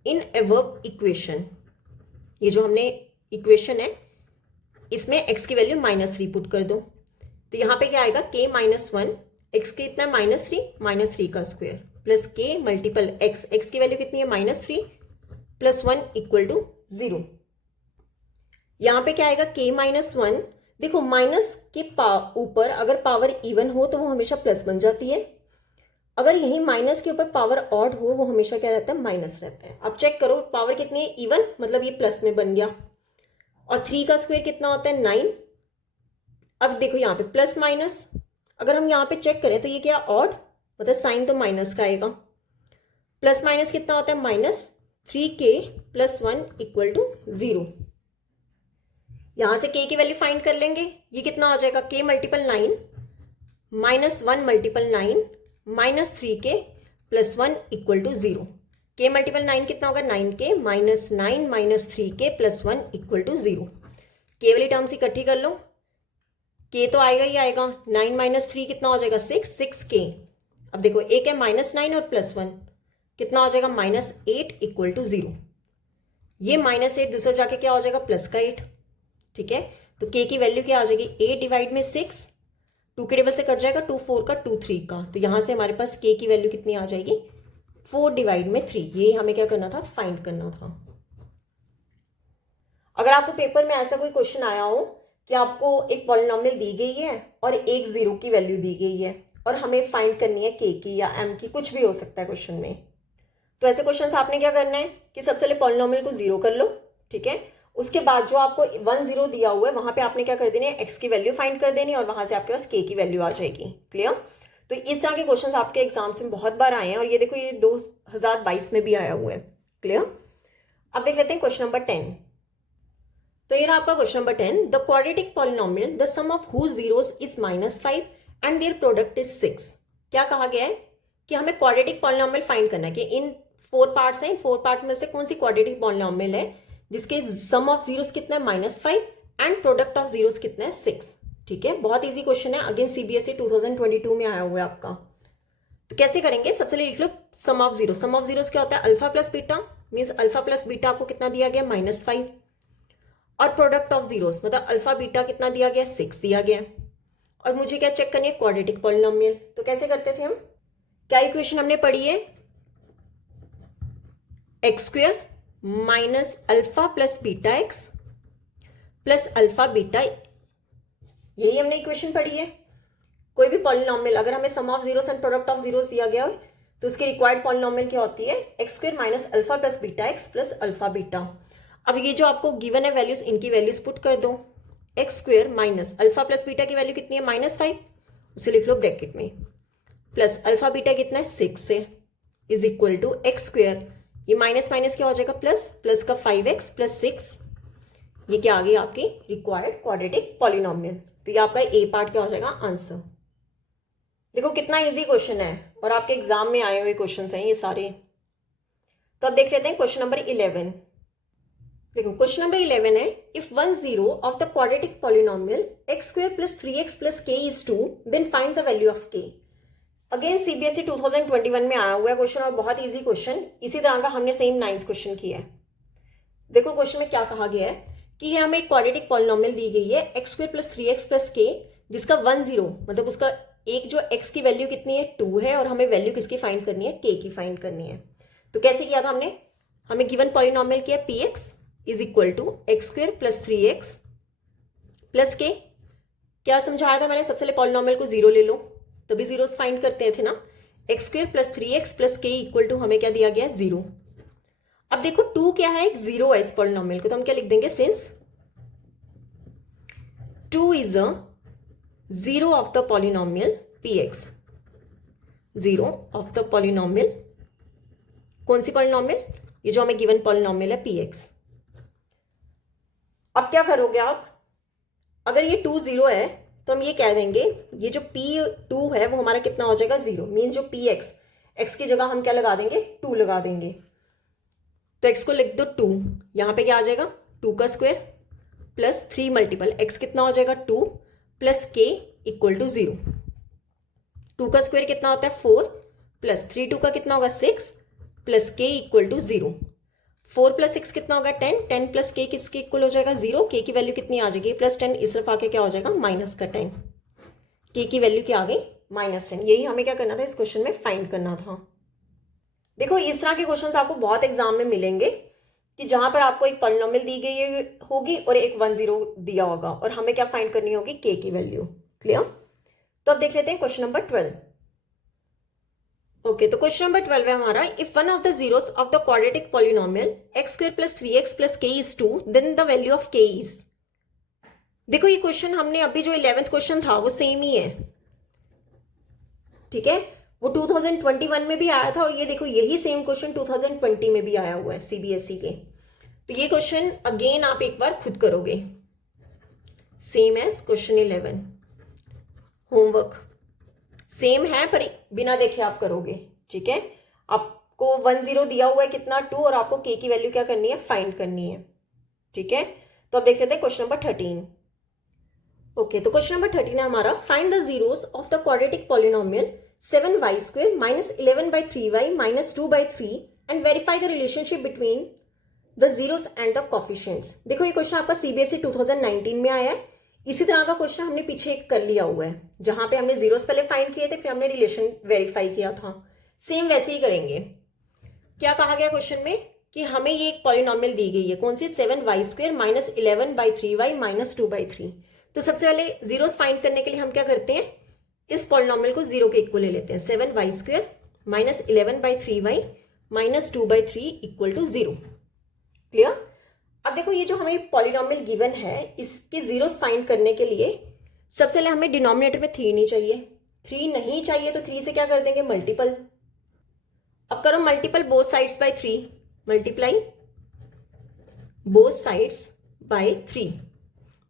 in above equation. ये जो हमने इक्वेशन है इसमें एक्स की वैल्यू -3 पुट कर दो, तो यहां पे क्या आएगा के माइनस 1 एक्स की इतना -3 का स्क्वायर प्लस के मल्टीपल एक्स, एक्स की वैल्यू कितनी है -3 प्लस 1 इक्वल टू 0। यहां पे क्या आएगा के -1, देखो माइनस के ऊपर अगर पावर इवन हो तो वो हमेशा प्लस बन जाती है, अगर यही माइनस के ऊपर पावर ऑड हो वो हमेशा क्या रहता है माइनस रहता है। अब चेक करो पावर कितनी है इवन, मतलब ये प्लस में बन गया, और 3 का स्क्वायर कितना होता है 9। अब देखो यहाँ पे प्लस माइनस, अगर हम यहाँ पे चेक करें तो ये क्या ऑड, मतलब साइन तो माइनस का आएगा। प्लस माइनस कितना होता है -3k प्लस 1 इक्वल टू 0। यहां से k की वैल्यू फाइंड कर लेंगे, ये कितना हो जाएगा k multiple 9 -1 multiple 9 -3k plus 1 equal to 0। k multiple 9 कितना होगा 9k -9 -3k plus 1 equal to 0। k वाली टर्म्स इकट्ठी कर लो, k तो आएगा ही आएगा, 9 माइनस 3 कितना हो जाएगा 6k। अब देखो एक है -9 और प्लस 1 कितना हो जाएगा -8 इक्वल टू 0। ये -8 दूसरा जाके क्या हो जाएगा प्लस का 8। ठीक है, तो k की वैल्यू क्या आ जाएगी 8 डिवाइड में 6, 2 के टेबल से कट जाएगा 2 4 का 2 3 का, तो यहां से हमारे पास k की वैल्यू कितनी आ जाएगी 4 डिवाइड में 3। ये हमें क्या करना था फाइंड करना था। अगर आपको पेपर में ऐसा कोई क्वेश्चन आया हो कि आपको एक पॉलिनोमियल दी गई है और एक जीरो की वैल्यू दी गई है और हमें फाइंड करनी है के की या एम की, कुछ भी हो सकता है क्वेश्चन में, तो ऐसे क्वेश्चन आपने क्या करना है कि सबसे पहले पॉलिनोमियल को जीरो कर लो। ठीक है, उसके बाद जो आपको 1 0 दिया हुआ है वहां पे आपने क्या कर देनी है एक्स की वैल्यू फाइंड कर देनी और वहां से आपके पास के की वैल्यू आ जाएगी। क्लियर? तो इस तरह के क्वेश्चंस आपके एग्जाम्स में बहुत बार आए हैं, और ये देखो ये 2022 में भी आया हुआ है। क्लियर? अब देख लेते हैं क्वेश्चन नंबर 10। तो ये रहा आपका question number 10। The quadratic polynomial the sum of whose zeros is -5 and their product is 6। क्या कहा गया है कि हमें क्वाड्रेटिक पॉलिनोमियल फाइंड करना है कि इन 4 पार्ट्स हैं, 4 पार्ट में से कौन सी क्वाड्रेटिक पॉलिनॉमियल है जिसके सम ऑफ जीरोस कितना है -5 एंड प्रोडक्ट ऑफ जीरोस कितना है 6। ठीक है, बहुत इजी क्वेश्चन है, अगेन सीबीएसई 2022 में आया हुआ है आपका। तो कैसे करेंगे, सबसे पहले लिख लो sum of zero. Sum of zeros क्या होता है, alpha plus beta, means alpha plus beta आपको कितना दिया गया -5, और प्रोडक्ट ऑफ जीरोस मतलब अल्फा बीटा कितना दिया गया 6 दिया गया। और मुझे क्या चेक करनी है, क्वाड्रेटिक पॉलिनॉमियल। तो कैसे करते थे हम, क्या इक्वेशन हमने पढ़ी है, x square minus alpha plus beta x plus alpha beta, यही हमने इक्वेशन पढ़ी है। कोई भी पॉलिनॉमियल अगर हमें sum of zeros and product of zeros दिया गया हो तो उसकी रिक्वायर्ड पॉलिनॉमियल क्या होती है, x square minus alpha plus beta x plus alpha beta. अब ये जो आपको गिवन है वैल्यूज, इनकी वैल्यूज पुट कर दो। X square minus alpha plus beta की वैल्यू कितनी है -5, उसे लिख लो ब्रैकेट में, प्लस अल्फा बीटा कितना है 6 है, is equal to x square, ये माइनस माइनस क्या हो जाएगा प्लस, प्लस का 5x प्लस 6, ये क्या आ गई आपकी रिक्वायर्ड क्वाड्रेटिक पॉलिनॉमियल। तो ये आपका ए पार्ट क्या हो जाएगा आंसर। देखो कितना इजी क्वेश्चन है और आपके एग्जाम में आए हुए क्वेश्चन हैं ये सारे। तो अब देख लेते हैं क्वेश्चन नंबर 11। देखो क्वेश्चन नंबर 11 है, if one zero of the quadratic polynomial x square plus 3x plus k is 2 then find the value of k. Again CBSE 2021 में आया हुआ है क्वेश्चन और बहुत इजी क्वेश्चन, इसी तरह का हमने सेम 9th क्वेश्चन किया है। देखो क्वेश्चन में क्या कहा गया है कि हमें एक क्वाड्रेटिक पॉलिनॉमियल दी गई है x square plus 3x plus के, जिसका 1 0 मतलब उसका एक जो x की वैल्यू कितनी है 2 है और हमें वैल्यू किसकी फाइंड करनी है, k की फाइंड करनी है। तो कैसे किया था हमने, हमें गिवन पॉलिनॉमियल किया px is equal to x square plus 3x plus k. क्या समझाया था मैंने, सबसे पहले पॉलिनॉमियल को 0 ले लो, तभी जीरोस फाइंड करते थे ना। X square plus 3x plus के इक्वल टू हमें क्या दिया गया है 0। अब देखो 2 क्या है, एक 0 है इस पॉलिनॉमियल को, तो हम क्या लिख देंगे, since 2 is a 0 of the polynomial px, 0 of the polynomial, कौन सी पॉलिनॉमियल, ये जो हमें गिवन पॉलिनॉमियल है px। अब क्या करोगे आप, अगर ये 2 0 है तो हम ये कह देंगे ये जो p2 है वो हमारा कितना हो जाएगा 0, मीन्स जो px, x की जगह हम क्या लगा देंगे 2 लगा देंगे। तो x को लिख दो 2, यहां पे क्या आ जाएगा 2 का स्क्वायर प्लस 3 मल्टीपल x कितना हो जाएगा 2 प्लस k इक्वल टू 0। 2 का स्क्वायर कितना होता है 4 प्लस 3 2 का कितना होगा 6 plus k equal to 0। 4 plus 6 कितना होगा 10, 10 प्लस k किसके इक्वल हो जाएगा 0, k की वैल्यू कितनी आ जाएगी प्लस 10, इस तरफ आके क्या हो जाएगा माइनस का 10, k की वैल्यू क्या आ गई -10। यही हमें क्या करना था, इस क्वेश्चन में फाइंड करना था। देखो इस तरह के क्वेश्चंस आपको बहुत एग्जाम में मिलेंगे कि जहां पर आपको एक पॉलिनॉमियल दी गई होगी और एक 1 0 दिया होगा और हमें क्या फाइंड करनी होगी, k की वैल्यू। क्लियर। तो अब देख लेते हैं क्वेश्चन नंबर 12। ओके, तो क्वेश्चन नंबर 12 है हमारा, if one of the zeros of the quadratic polynomial x square plus 3x plus k is 2 then the value of k is. देखो ये क्वेश्चन हमने अभी जो 11th क्वेश्चन था वो सेम ही है, ठीक है, वो 2021 में भी आया था और ये देखो यही सेम क्वेश्चन 2020 में भी आया हुआ है सीबीएसई के। तो ये क्वेश्चन अगेन आप एक बार खुद करोगे, same as question 11, homework same है पर बिना देखे आप करोगे, ठीक है। आपको 1 0 दिया हुआ है कितना 2 और आपको k की वैल्यू क्या करनी है, फाइंड करनी है, ठीक है। तो अब देख लेते हैं क्वेश्चन नंबर 13। ओके, तो क्वेश्चन नंबर 13 है हमारा, find the zeros of the quadratic polynomial 7y square minus 11/3y minus 2/3 and verify the relationship between the zeros and the coefficients. देखो ये क्वेश्चन आपका सीबीएसई 2019 में आया है, इसी तरह का क्वेश्चन हमने पीछे एक कर लिया हुआ है जहां पे हमने जीरोस पहले फाइंड किए थे फिर हमने रिलेशन वेरीफाई किया था, सेम वैसे ही करेंगे। क्या कहा गया क्वेश्चन में कि हमें ये एक पॉलिनॉमियल दी गई है, कौन सी, 7y square minus 11/3y minus 2/3। तो सबसे पहले जीरोस फाइंड करने के लिए हम क्या करते हैं, इस पॉलिनॉमियल को 0 के इक्वल ले लेते हैं, 7y square minus 11/3y minus 2/3 equal to 0। Clear. अब देखो ये जो हमें पॉलिनॉमियल गिवन है इसके जीरोस फाइंड करने के लिए सबसे पहले हमें डिनोमिनेटर में 3 नहीं चाहिए, 3 नहीं चाहिए तो 3 से क्या कर देंगे मल्टीपल। अब करो multiple both sides by 3, multiply both sides by 3,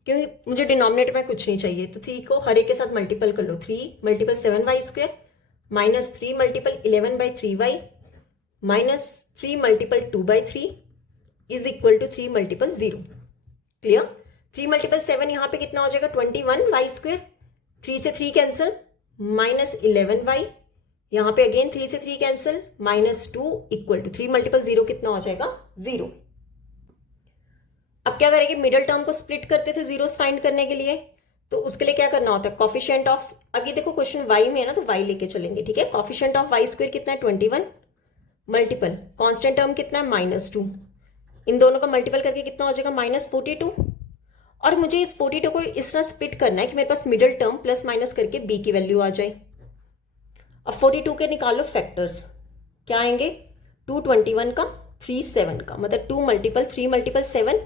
क्योंकि मुझे डिनोमिनेटर में कुछ नहीं चाहिए तो 3 को हर एक के साथ मल्टीपल कर लो। 3 multiple 7y square minus 3 multiple 11/3y minus 3 multiple 2/3 is equal to 3 multiple 0। Clear? 3 मल्टीपल 7 यहाँ पे कितना हो जाएगा 21y²। 3 से 3 कैंसिल, -11y। यहाँ पे अगेन 3 से 3 कैंसिल, -2 इक्वल टू 3 मल्टीपल 0 कितना हो जाएगा 0। अब क्या करेंगे, मिडल टर्म को स्प्लिट करते थे जीरोस फाइंड करने के लिए, तो उसके लिए क्या करना होता है, कॉफिशिएंट ऑफ, अब ये देखो क्वेश्चन y में है ना तो y लेके चलेंगे, ठीक है। कॉफिशिएंट ऑफ y² कितना है 21 मल्टीपल कांस्टेंट टर्म कितना है -2, इन दोनों का मल्टीपल करके कितना हो जाएगा -42। और मुझे इस 42 को इस तरह स्प्लिट करना है कि मेरे पास मिडल टर्म प्लस माइनस करके b की वैल्यू आ जाए। अब 42 के निकालो फैक्टर्स, क्या आएंगे 221 का 3 7 का, मतलब 2 मल्टीपल 3 मल्टीपल 7।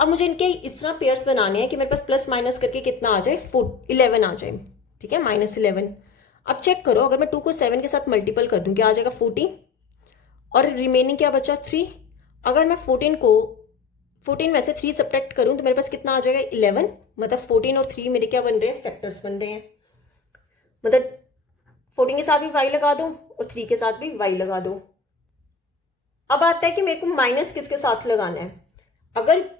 अब मुझे इनके इस तरह पेयर्स बनाने हैं कि मेरे पास प्लस माइनस करके कितना आ जाए 11 आ जाए, ठीक है, -11। अब चेक करो, अगर मैं 2 को 7 के साथ मल्टीपल कर दूं क्या आ जाएगा 14, और रिमेनिंग क्या बचा 3। अगर मैं 14 में से 3 सब्ट्रैक्ट करूं तो मेरे पास कितना आ जाएगा 11, मतलब 14 और 3 मेरे क्या बन रहे हैं, फैक्टर्स बन रहे हैं। मतलब 14 के साथ भी y लगा दो और 3 के साथ भी y लगा दो। अब आता है कि मेरे को माइनस किसके साथ लगाना है। अगर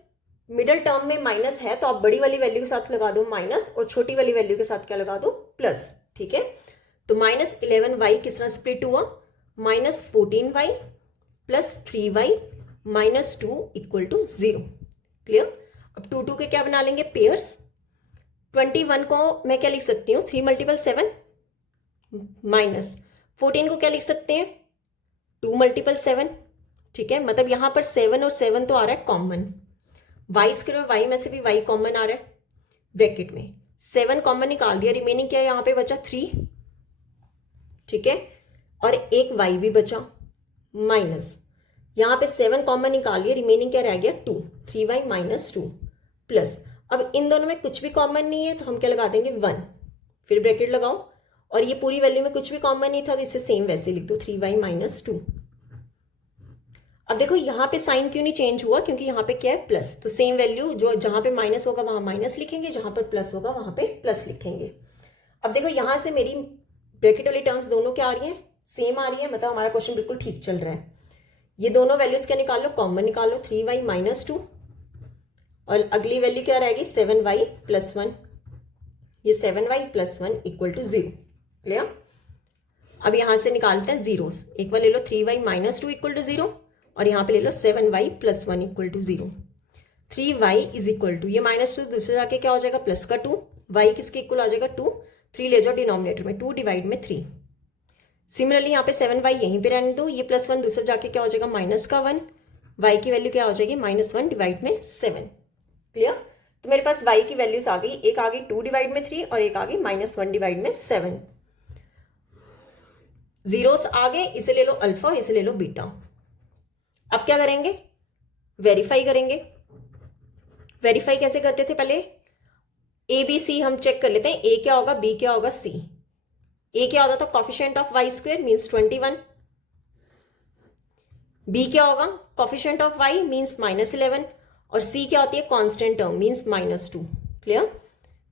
मिडल टर्म में माइनस है तो आप बड़ी वाली वैल्यू के साथ लगा दो माइनस, और छोटी वाली वैल्यू के साथ क्या लगा दो प्लस, ठीक है। तो -11y किस तरह स्प्लिट हुआ, -14y plus 3y -2 equal to 0। Clear? अब 2 के क्या बना लेंगे पेयर्स। 21 को मैं क्या लिख सकती हूँ 3 मल्टीपल 7 माइनस 14 को क्या लिख सकते हैं 2 मल्टीपल 7, ठीक है। मतलब यहां पर 7 और 7 तो आ रहा है कॉमन, y² और y में से भी y कॉमन आ रहा है, ब्रैकेट में 7 कॉमन निकाल दिया, रिमेनिंग क्या यहां पे बचा 3, ठीक है, और एक y भी बचा माइनस, यहां पे 7 कॉमन निकाल लिया, रिमेनिंग क्या रह गया 2, 3y -2 प्लस। अब इन दोनों में कुछ भी कॉमन नहीं है तो हम क्या लगा देंगे 1, फिर ब्रैकेट लगाओ, और ये पूरी वैल्यू में कुछ भी कॉमन नहीं था तो इसे सेम वैसे लिख दो 3y -2। अब देखो यहाँ पे साइन क्यों नहीं चेंज हुआ, क्योंकि यहाँ पे क्या है प्लस, तो सेम वैल्यू जो जहां पे माइनस होगा वहां माइनस लिखेंगे, जहां पर प्लस होगा वहां पे प्लस लिखेंगे। अब देखो यहां से मेरी ब्रैकेट वाली टर्म्स दोनों क्या आ रही हैं, सेम आ रही है, मतलब हमारा क्वेश्चन बिल्कुल ठीक चल रहा है। ये दोनों वैल्यूज क्या निकाल लो, कॉमन निकालो, 3y -2 और अगली वैल्यू क्या रहेगी 7y + 1, ये 7y + 1 इक्वल टू 0। क्लियर? अब यहां से निकालते हैं जीरोस, एक बार ले लो 3y -2 इक्वल टू 0 और यहाँ पे ले लो 7y + 1 equal to 0। 3y is equal to, ये -2 दूसरे जाके क्या हो जाएगा प्लस का 2, y किसके इक्वल आ जाएगा 2, 3 ले जाओ डिनोमिनेटर में, 2 डिवाइड में 3। सिमिलरली यहाँ पे 7y यहीं पे रहने दो, ये +1 दूसरे जाके क्या हो जाएगा -1, y की वैल्यू क्या हो जाएगी -1 डिवाइड में 7। क्लियर? तो मेरे पास y की वैल्यूज आ गई, एक आ गई 2 डिवाइड में 3 और एक आ गई -1 डिवाइड में 7। जीरोस आ गए, इसे ले लो अल्फा और इसे ले लो बीटा। अब क्या करेंगे, वेरीफाई करेंगे। वेरीफाई कैसे करते थे, पहले ए बी सी हम चेक कर लेते हैं, ए क्या होगा बी क्या होगा सी। ए क्या होता था coefficient of y² means 21, B क्या होगा कॉफिशिएंट ऑफ y मीन्स -11, और सी क्या होती है कांस्टेंट टर्म मीन्स -2। क्लियर?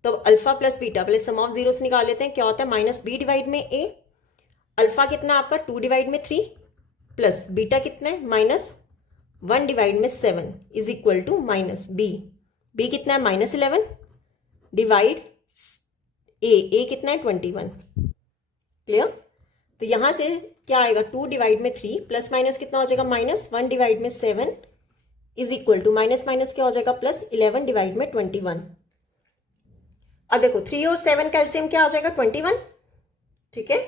तो अल्फा प्लस बीटा, पहले सम ऑफ जीरोस निकाल लेते हैं, क्या होता है -b डिवाइड में a, अल्फा कितना आपका 2 डिवाइड में 3 प्लस बीटा कितना है -1 डिवाइड में 7 is equal to -b, b कितना है -11 डिवाइड a कितना है 21। क्लियर? तो यहां से क्या आएगा 2 डिवाइड में 3 प्लस माइनस कितना हो जाएगा -1 डिवाइड में 7 is equal to minus minus क्या हो जाएगा +11 डिवाइड में 21। अब देखो 3 और 7 का एलसीएम क्या आ जाएगा 21, ठीक है,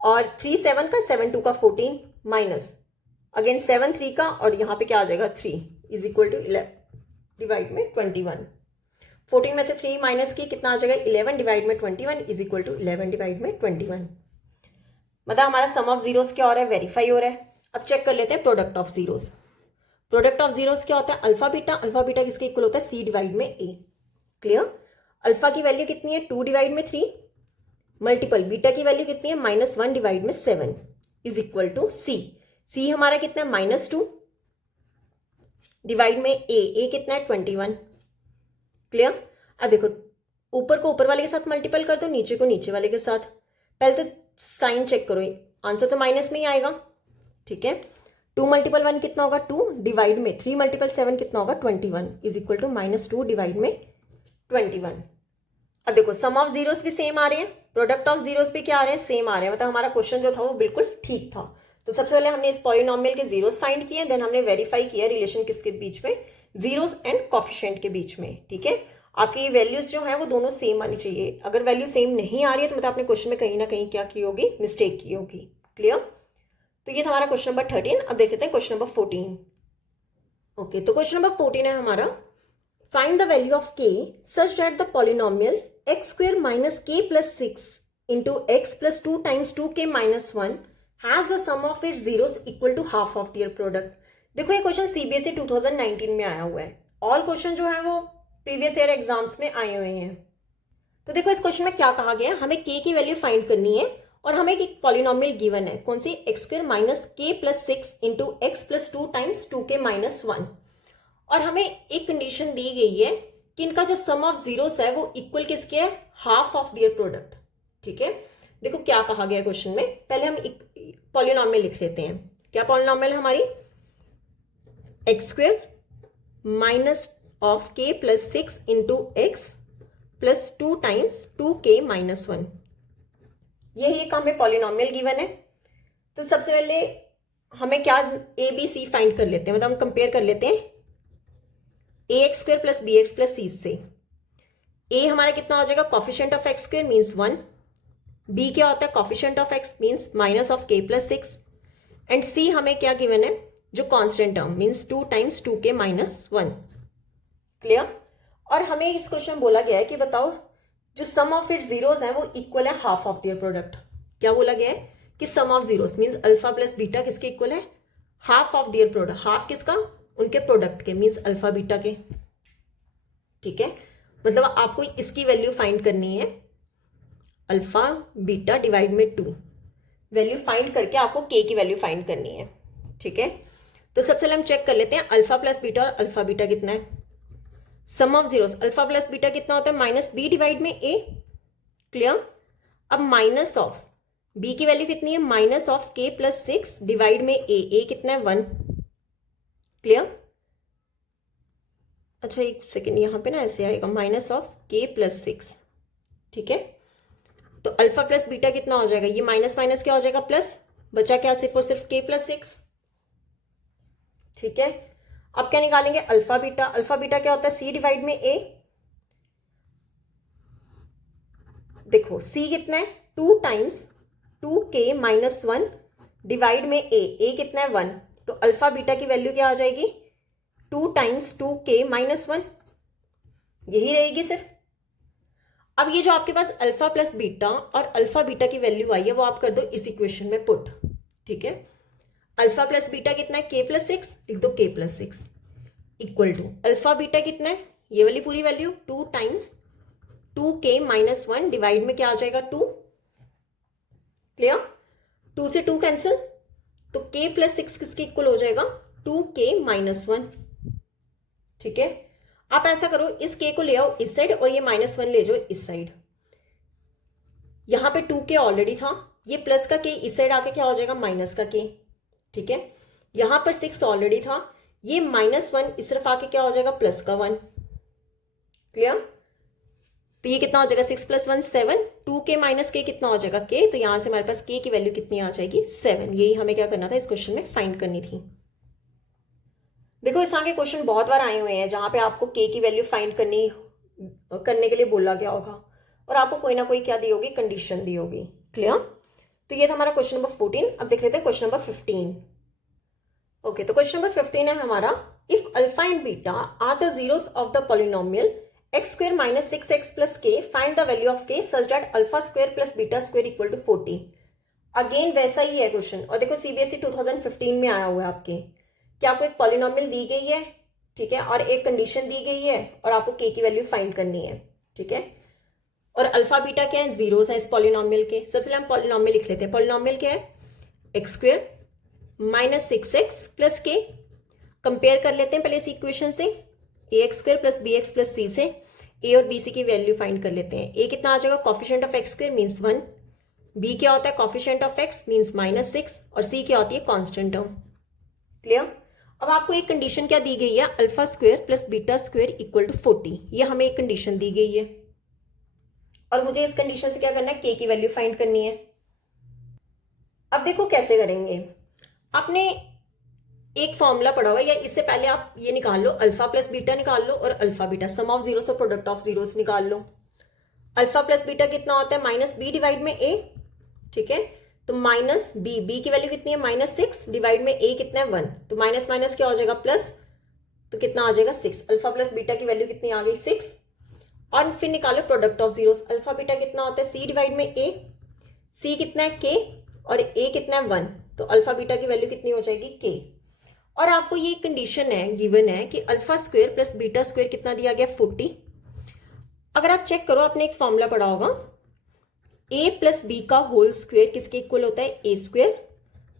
और 3 7 का 7 2 का 14 माइनस अगेन 7 3 का, और यहाँ पे क्या आ जाएगा 3 इज इक्वल टू 11 डिवाइड में 21। 14 में से 3 माइनस की कितना आ जाएगा 11 डिवाइड में 21 इज इक्वल टू 11 डिवाइड में 21। मतलब हमारा सम ऑफ जीरोस क्या हो रहा है, वेरीफाई हो रहा है। अब चेक कर लेते हैं product of zeros. Product of zeros क्या होता है, अल्फा बीटा किसके इक्वल होता है सी डिवाइड में ए। क्लियर? अल्फा की वैल्यू कितनी है 2 डिवाइड में 3 मल्टीपल बीटा की वैल्यू कितनी है -1 डिवाइड में 7 इज इक्वल टू सी। सी हमारा कितना है -2 डिवाइड में ए कितना है 21। क्लियर? अब देखो ऊपर को ऊपर वाले के साथ मल्टीपल कर दो, नीचे को नीचे वाले के साथ। पहले तो साइन चेक करो, आंसर तो माइनस में ही आएगा, ठीक है। 2 मल्टीपल 1 कितना होगा 2, डिवाइड में 3 मल्टीपल 7 कितना होगा 21 इज इक्वल टू -2 डिवाइड में 21। अब देखो सम ऑफ जीरोस भी सेम आ रहे हैं, प्रोडक्ट ऑफ जीरोस भी क्या आ रहे हैं, सेम आ रहे हैं, मतलब हमारा क्वेश्चन जो था वो बिल्कुल ठीक था। तो सबसे पहले हमने इस पॉलिनोमियल के जीरोस फाइंड किए, देन हमने वेरीफाई किया रिलेशन किसके बीच में, जीरोस एंड कोफिशिएंट के बीच में। ठीक है, आपकी वैल्यूज जो है वो दोनों सेम आनी चाहिए। अगर वैल्यू सेम नहीं आ रही है तो मतलब आपने क्वेश्चन में कहीं ना कहीं क्या की होगी, मिस्टेक की होगी। क्लियर? तो ये था हमारा क्वेश्चन नंबर 13। अब देख लेते हैं क्वेश्चन नंबर 14। ओके, तो क्वेश्चन नंबर 14 है हमारा, find the value of k such that the polynomials x square minus k plus 6 into x plus 2 times 2k minus 1 has the sum of its zeros equal to half of their product। देखो ये क्वेश्चन सीबीएसई 2019 में आया हुआ है। ऑल क्वेश्चन जो है वो प्रीवियस ईयर एग्जाम्स में आए हुए हैं। तो देखो इस क्वेश्चन में क्या कहा गया है, हमें k की वैल्यू फाइंड करनी है और हमें एक पॉलिनोमियल गिवन है, कौन सी, एक्स स्क्वायर माइनस के plus 6 into x plus 2 times 2k minus 1। और हमें एक कंडीशन दी गई है कि इनका जो सम ऑफ जीरोस है वो इक्वल किसके है, हाफ ऑफ देयर प्रोडक्ट। ठीक है, देखो क्या कहा गया है क्वेश्चन में, पहले हम एक पॉलिनोमियल लिख लेते हैं। क्या पॉलिनोमियल है हमारी, x square minus of k plus 6 into x plus 2 times 2k minus 1। यही एक हमें पॉलिनोमियल गिवन है। तो सबसे पहले हमें क्या, ए बी सी फाइंड कर लेते हैं, मतलब हम कंपेयर कर लेते हैं a x square plus b x plus c से। ए हमारा कितना हो जाएगा, coefficient of x square means 1, b क्या होता है, coefficient of x means minus of k plus 6, and c हमें क्या गिवन है, जो constant term means 2 times 2k minus 1। Clear? और हमें इस क्वेश्चन बोला गया है कि बताओ जो सम ऑफ इट जीरोस है वो इक्वल है हाफ ऑफ देयर प्रोडक्ट। क्या बोला गया है कि sum of zeros means alpha plus beta किसके इक्वल है, half of their product. Half किसका, उनके प्रोडक्ट के, मीन्स अल्फा बीटा के। ठीक है, मतलब आपको इसकी वैल्यू फाइंड करनी है, अल्फा बीटा डिवाइड में 2, वैल्यू फाइंड करके आपको के की वैल्यू फाइंड करनी है। ठीक है, तो सबसे पहले हम चेक कर लेते हैं अल्फा प्लस बीटा और अल्फा बीटा कितना है। Sum of zeros alpha plus beta कितना होता है, माइनस बी डिवाइड में ए। क्लियर? अब माइनस ऑफ बी की वैल्यू कितनी है, minus of k plus 6 divide में ए कितना है 1। क्लियर? अच्छा एक सेकेंड, यहां पे ना ऐसे आएगा माइनस ऑफ के प्लस 6। ठीक है, तो अल्फा प्लस बीटा कितना हो जाएगा, ये माइनस माइनस क्या हो जाएगा प्लस, बचा क्या सिर्फ और सिर्फ के प्लस 6। ठीक है, अब क्या निकालेंगे, अल्फा बीटा। अल्फा बीटा क्या होता है, सी डिवाइड में ए। देखो सी कितना है 2 टाइम्स 2k माइनस 1 डिवाइड में ए कितना है 1। तो अल्फा बीटा की वैल्यू क्या आ जाएगी, 2 टाइम्स 2k माइनस 1, यही रहेगी सिर्फ। अब ये जो आपके पास अल्फा प्लस बीटा और अल्फा बीटा की वैल्यू आई है वो आप कर दो इस इक्वेशन में पुट। ठीक है, अल्फा प्लस बीटा कितना है, k प्लस 6, लिख दो k plus 6 equal to alpha beta कितना है, ये वाली पूरी value 2 times 2k minus 1 divide में क्या आ जाएगा 2। क्लियर? 2 से 2 कैंसिल, तो k प्लस 6 किसके इक्वल हो जाएगा, 2k माइनस 1। ठीक है, आप ऐसा करो इस k को ले आओ इस साइड और ये माइनस 1 ले जाओ इस साइड। यहां पे 2k ऑलरेडी था, ये प्लस का k इस साइड आके क्या हो जाएगा, माइनस का k। ठीक है, यहां पर 6 ऑलरेडी था, ये माइनस 1 इस तरफ आके क्या हो जाएगा, प्लस का 1। क्लियर? तो ये कितना हो जाएगा, 6 प्लस 1 7, 2k माइनस k कितना हो जाएगा k, तो यहां से हमारे पास k की वैल्यू कितनी आ जाएगी 7। यही हमें क्या करना था, इस क्वेश्चन में फाइंड करनी थी। देखो इस आगे क्वेश्चन बहुत बार आए हुए हैं जहां पे आपको k की वैल्यू फाइंड करने के लिए बोला गया होगा और आपको कोई ना कोई क्या दी होगी, कंडीशन दी होगी। क्लियर? तो ये था हमारा क्वेश्चन नंबर 14। अब देख लेते हैं क्वेश्चन नंबर 15। ओके, तो क्वेश्चन नंबर 15 है हमारा, if alpha and beta are the zeros of the polynomial x square minus 6x plus k, find the value of k such that alpha square plus beta square equal to 40। Again वैसा ही है क्वेश्चन, और देखो सीबीएसई 2015 में आया हुआ है आपके, कि आपको एक पॉलिनोमियल दी गई है, ठीक है, और एक कंडीशन दी गई है और आपको k की वैल्यू फाइंड करनी है। ठीक है, और अल्फा बीटा क्या है, जीरोस है इस पॉलिनोमियल के। सबसे पहले हम पॉलिनोमियल लिख लेते हैं। पॉलिनोमियल क्या है, x square minus 6x plus k. Compare कर लेते हैं पहले इस इक्वेशन से, a x square plus b x plus c से ए और बी सी की वैल्यू फाइंड कर लेते हैं। ए कितना आ जाएगा, coefficient of x square means 1, b क्या होता है कॉफिशिएंट ऑफ एक्स मीन्स -6, और सी क्या होती है कांस्टेंट टर्म। क्लियर। अब आपको एक कंडीशन क्या दी गई है, alpha square plus beta square equal to 40, ये हमें एक कंडीशन दी गई है और मुझे इस कंडीशन से क्या करना है, के की वैल्यू फाइंड करनी है। अब देखो कैसे करेंगे, आपने एक फॉर्मूला पढ़ा हुआ है, या इससे पहले आप ये निकाल लो, अल्फा प्लस बीटा निकाल लो और alpha beta, sum of zeros और प्रोडक्ट ऑफ जीरोस निकाल लो। अल्फा प्लस बीटा कितना होता है, माइनस बी डिवाइड में ए, ठीक है। तो माइनस बी, बी की वैल्यू कितनी है -6 डिवाइड में ए कितना है 1, तो माइनस माइनस क्या हो जाएगा प्लस, तो कितना आ जाएगा 6। अल्फा प्लस बीटा की वैल्यू कितनी आ गई 6। और फिर निकालो product of zeros, alpha beta कितना होता है सी डिवाइड में ए, सी कितना है के और ए कितना है 1, तो अल्फा बीटा की वैल्यू कितनी हो जाएगी के। और आपको ये कंडीशन है, गिवन है कि alpha square plus beta square कितना दिया गया 40। अगर आप चेक करो, आपने एक फॉर्मूला पढ़ा होगा, a प्लस बी का होल स्क्वायर किसके इक्वल होता है, a square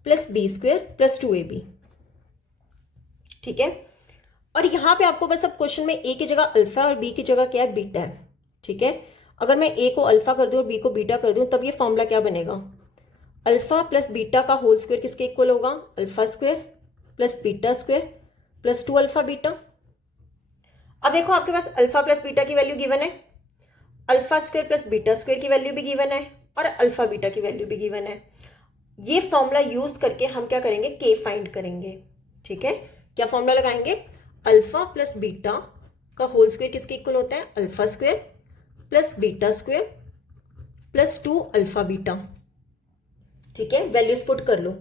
plus b square plus 2ab, ठीक है। और यहां पे आपको बस अब क्वेश्चन में ए की जगह अल्फा और बी की जगह क्या है, बीटा है, ठीक है। अगर मैं ए को अल्फा कर दूं और बी को बीटा कर दूं, तब ये फॉर्मूला क्या बनेगा, अल्फा प्लस बीटा का होल स्क्वायर किसके इक्वल होगा, alpha square plus beta square plus 2 alpha beta. अब देखो आपके पास अल्फा प्लस बीटा की वैल्यू गिवन है, alpha square plus beta square की वैल्यू भी गिवन है और अल्फा बीटा की वैल्यू भी गिवन है। ये फॉर्मूला यूज करके हम क्या करेंगे, के फाइंड करेंगे, ठीक है। क्या फॉर्मूला लगाएंगे, अल्फा प्लस बीटा का होल स्क्वायर किसके इक्वल होता है, alpha square plus beta square plus 2 alpha beta, ठीक है। वैल्यूज पुट कर लो,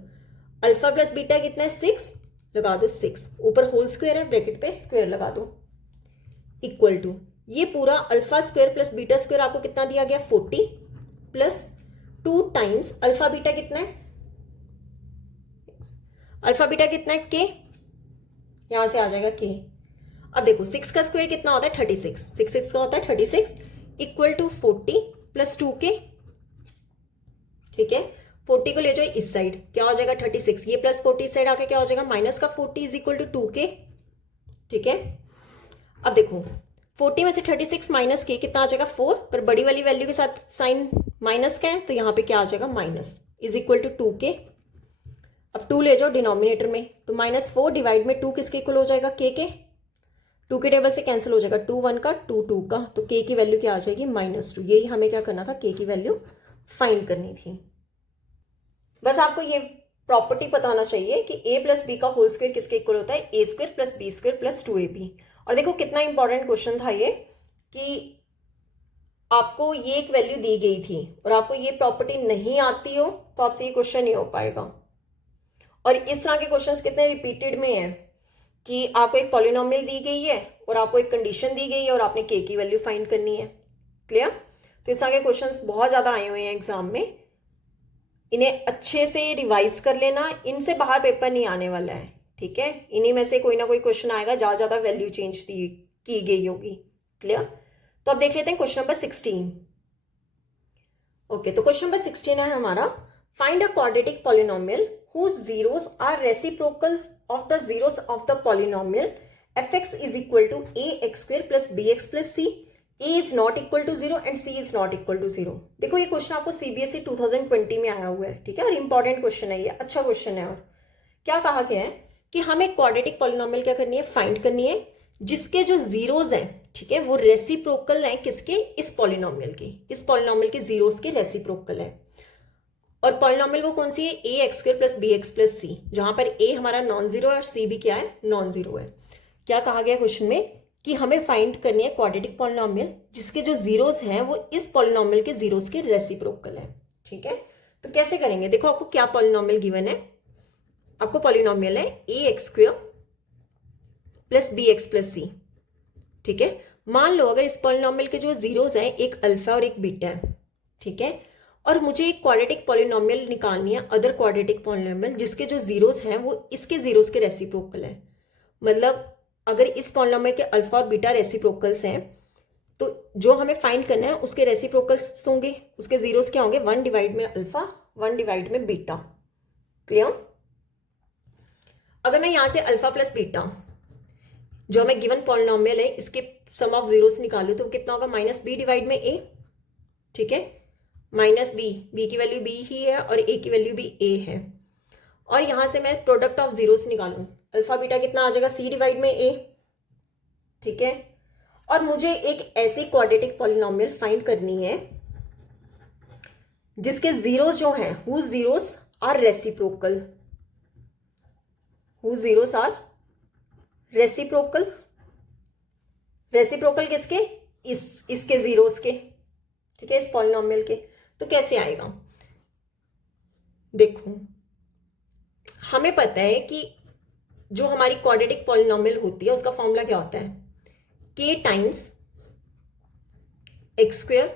अल्फा प्लस बीटा कितना है 6, लगा दो 6, ऊपर होल स्क्वायर है, ब्रैकेट पे स्क्वायर लगा दो, इक्वल टू ये पूरा alpha square plus beta square आपको कितना दिया गया 40 प्लस 2 टाइम्स अल्फा बीटा कितना है, अल्फा बीटा कितना है के, यहां से आ जाएगा के। अब देखो 6 का स्क्वायर कितना होता है 36, 6 का होता है 36 इक्वल टू 40 प्लस 2 के, ठीक है। 40 को ले जाओ इस साइड, क्या हो जाएगा 36, ये प्लस 40 साइड आके क्या हो जाएगा माइनस का 40 इज इक्वल टू 2 के, ठीक है। अब देखो 40 में से 36 माइनस के कितना आ जाएगा 4, पर बड़ी वाली वैल्यू के साथ साइन माइनस का है, तो यहां पे क्या आ जाएगा माइनस इज इक्वल टू 2 के। अब 2 ले जाओ डिनोमिनेटर में, तो -4 डिवाइड में 2 किसके इक्वल हो जाएगा के 2 के टेबल से कैंसिल हो जाएगा, 2 1 का 2 2 का, तो के की वैल्यू क्या आ जाएगी -2। यही हमें क्या करना था, के की वैल्यू फाइंड करनी थी। बस आपको ये प्रॉपर्टी पता होना चाहिए कि a प्लस बी का होल स्क्वायर किसके इक्वल होता है, a square plus b square plus 2ab। और देखो कितना इंपॉर्टेंट क्वेश्चन था ये, कि आपको ये एक वैल्यू दी गई थी और आपको ये प्रॉपर्टी नहीं आती हो तो आपसे ये क्वेश्चन नहीं हो पाएगा। और इस तरह के क्वेश्चंस कितने रिपीटेड में है कि आपको एक पॉलिनोमियल दी गई है और आपको एक कंडीशन दी गई है और आपने के की वैल्यू फाइंड करनी है, क्लियर। तो इस तरह के क्वेश्चंस बहुत ज्यादा आए हुए हैं एग्जाम में, इन्हें अच्छे से रिवाइज कर लेना, इनसे बाहर पेपर नहीं आने वाला है, ठीक है। इन्हीं में से कोई ना कोई क्वेश्चन आएगा जहां ज्यादा वैल्यू चेंज की गई होगी, क्लियर। तो अब देख लेते हैं क्वेश्चन नंबर 16। ओके, तो क्वेश्चन नंबर 16 है हमारा, find a quadratic polynomial whose zeros are reciprocals of the zeros of the polynomial fx is equal to ax square plus bx plus c, a is not equal to 0 and c is not equal to 0। देखो ये क्वेश्चन आपको सीबीएसई 2020 में आया हुआ है, ठीक है, और इंपॉर्टेंट क्वेश्चन है, ये अच्छा क्वेश्चन है। और क्या कहा गया है कि हमें क्वाड्रेटिक पॉलिनोमियल क्या करनी है, फाइंड करनी है, जिसके जो जीरोस हैं, ठीक है, वो रेसिप्रोकल हैं किसके, इस पॉलिनोमियल के, इस पॉलिनोमियल के जीरोस के रेसिप्रोकल है। और पॉलिनोमियल वो कौन सी है, a x square plus b x plus c, जहां पर ए हमारा नॉन जीरो है और सी भी क्या है, नॉन जीरो है। क्या कहा गया क्वेश्चन में कि हमें फाइंड करनी है क्वाड्रेटिक पॉलिनोमियल जिसके जो जीरोस हैं वो इस पॉलिनोमियल के जीरोस के रेसिप्रोकल है, ठीक है। तो कैसे करेंगे, देखो आपको क्या पॉलिनोमियल गिवन है, आपको पॉलिनोमियल है a x square plus b x plus c, ठीक है। मान लो अगर इस पॉलिनोमियल के जो जीरोस हैं एक अल्फा और एक बीटा है, ठीक है, और मुझे एक क्वाड्रेटिक पॉलिनोमियल निकालनी है, अदर क्वाड्रेटिक पॉलिनोमियल जिसके जो जीरोस हैं वो इसके जीरोस के रेसिप्रोकल है। मतलब अगर इस पॉलिनोमियल के अल्फा और बीटा रेसिप्रोकल्स हैं तो जो हमें फाइंड करना है उसके रेसिप्रोकल्स होंगे, उसके जीरोस क्या होंगे, 1 डिवाइड में अल्फा 1 डिवाइड में बीटा, क्लियर। अगर मैं यहां से अल्फा प्लस बीटा जो हमें गिवन पॉलिनोमियल है इसके सम ऑफ जीरोस निकालू तो कितना होगा, -b डिवाइड में a, ठीक है, -b, b की वैल्यू b ही है और a की वैल्यू भी a है। और यहां से मैं प्रोडक्ट ऑफ जीरोस निकालूं, अल्फा बीटा कितना आ जाएगा, सी डिवाइड में ए, ठीक है। और मुझे एक ऐसी क्वाड्रेटिक पॉलिनोमियल फाइंड करनी है जिसके जीरोस जो हैं, whose zeros are reciprocal, whose zeros are reciprocal, reciprocal किसके, इसके जीरोस के, ठीक है, इस पॉलिनोमियल के। तो कैसे आएगा, देखो हमें पता है कि जो हमारी क्वाड्रेटिक पॉलिनोमियल होती है उसका फॉर्मूला क्या होता है, k times x square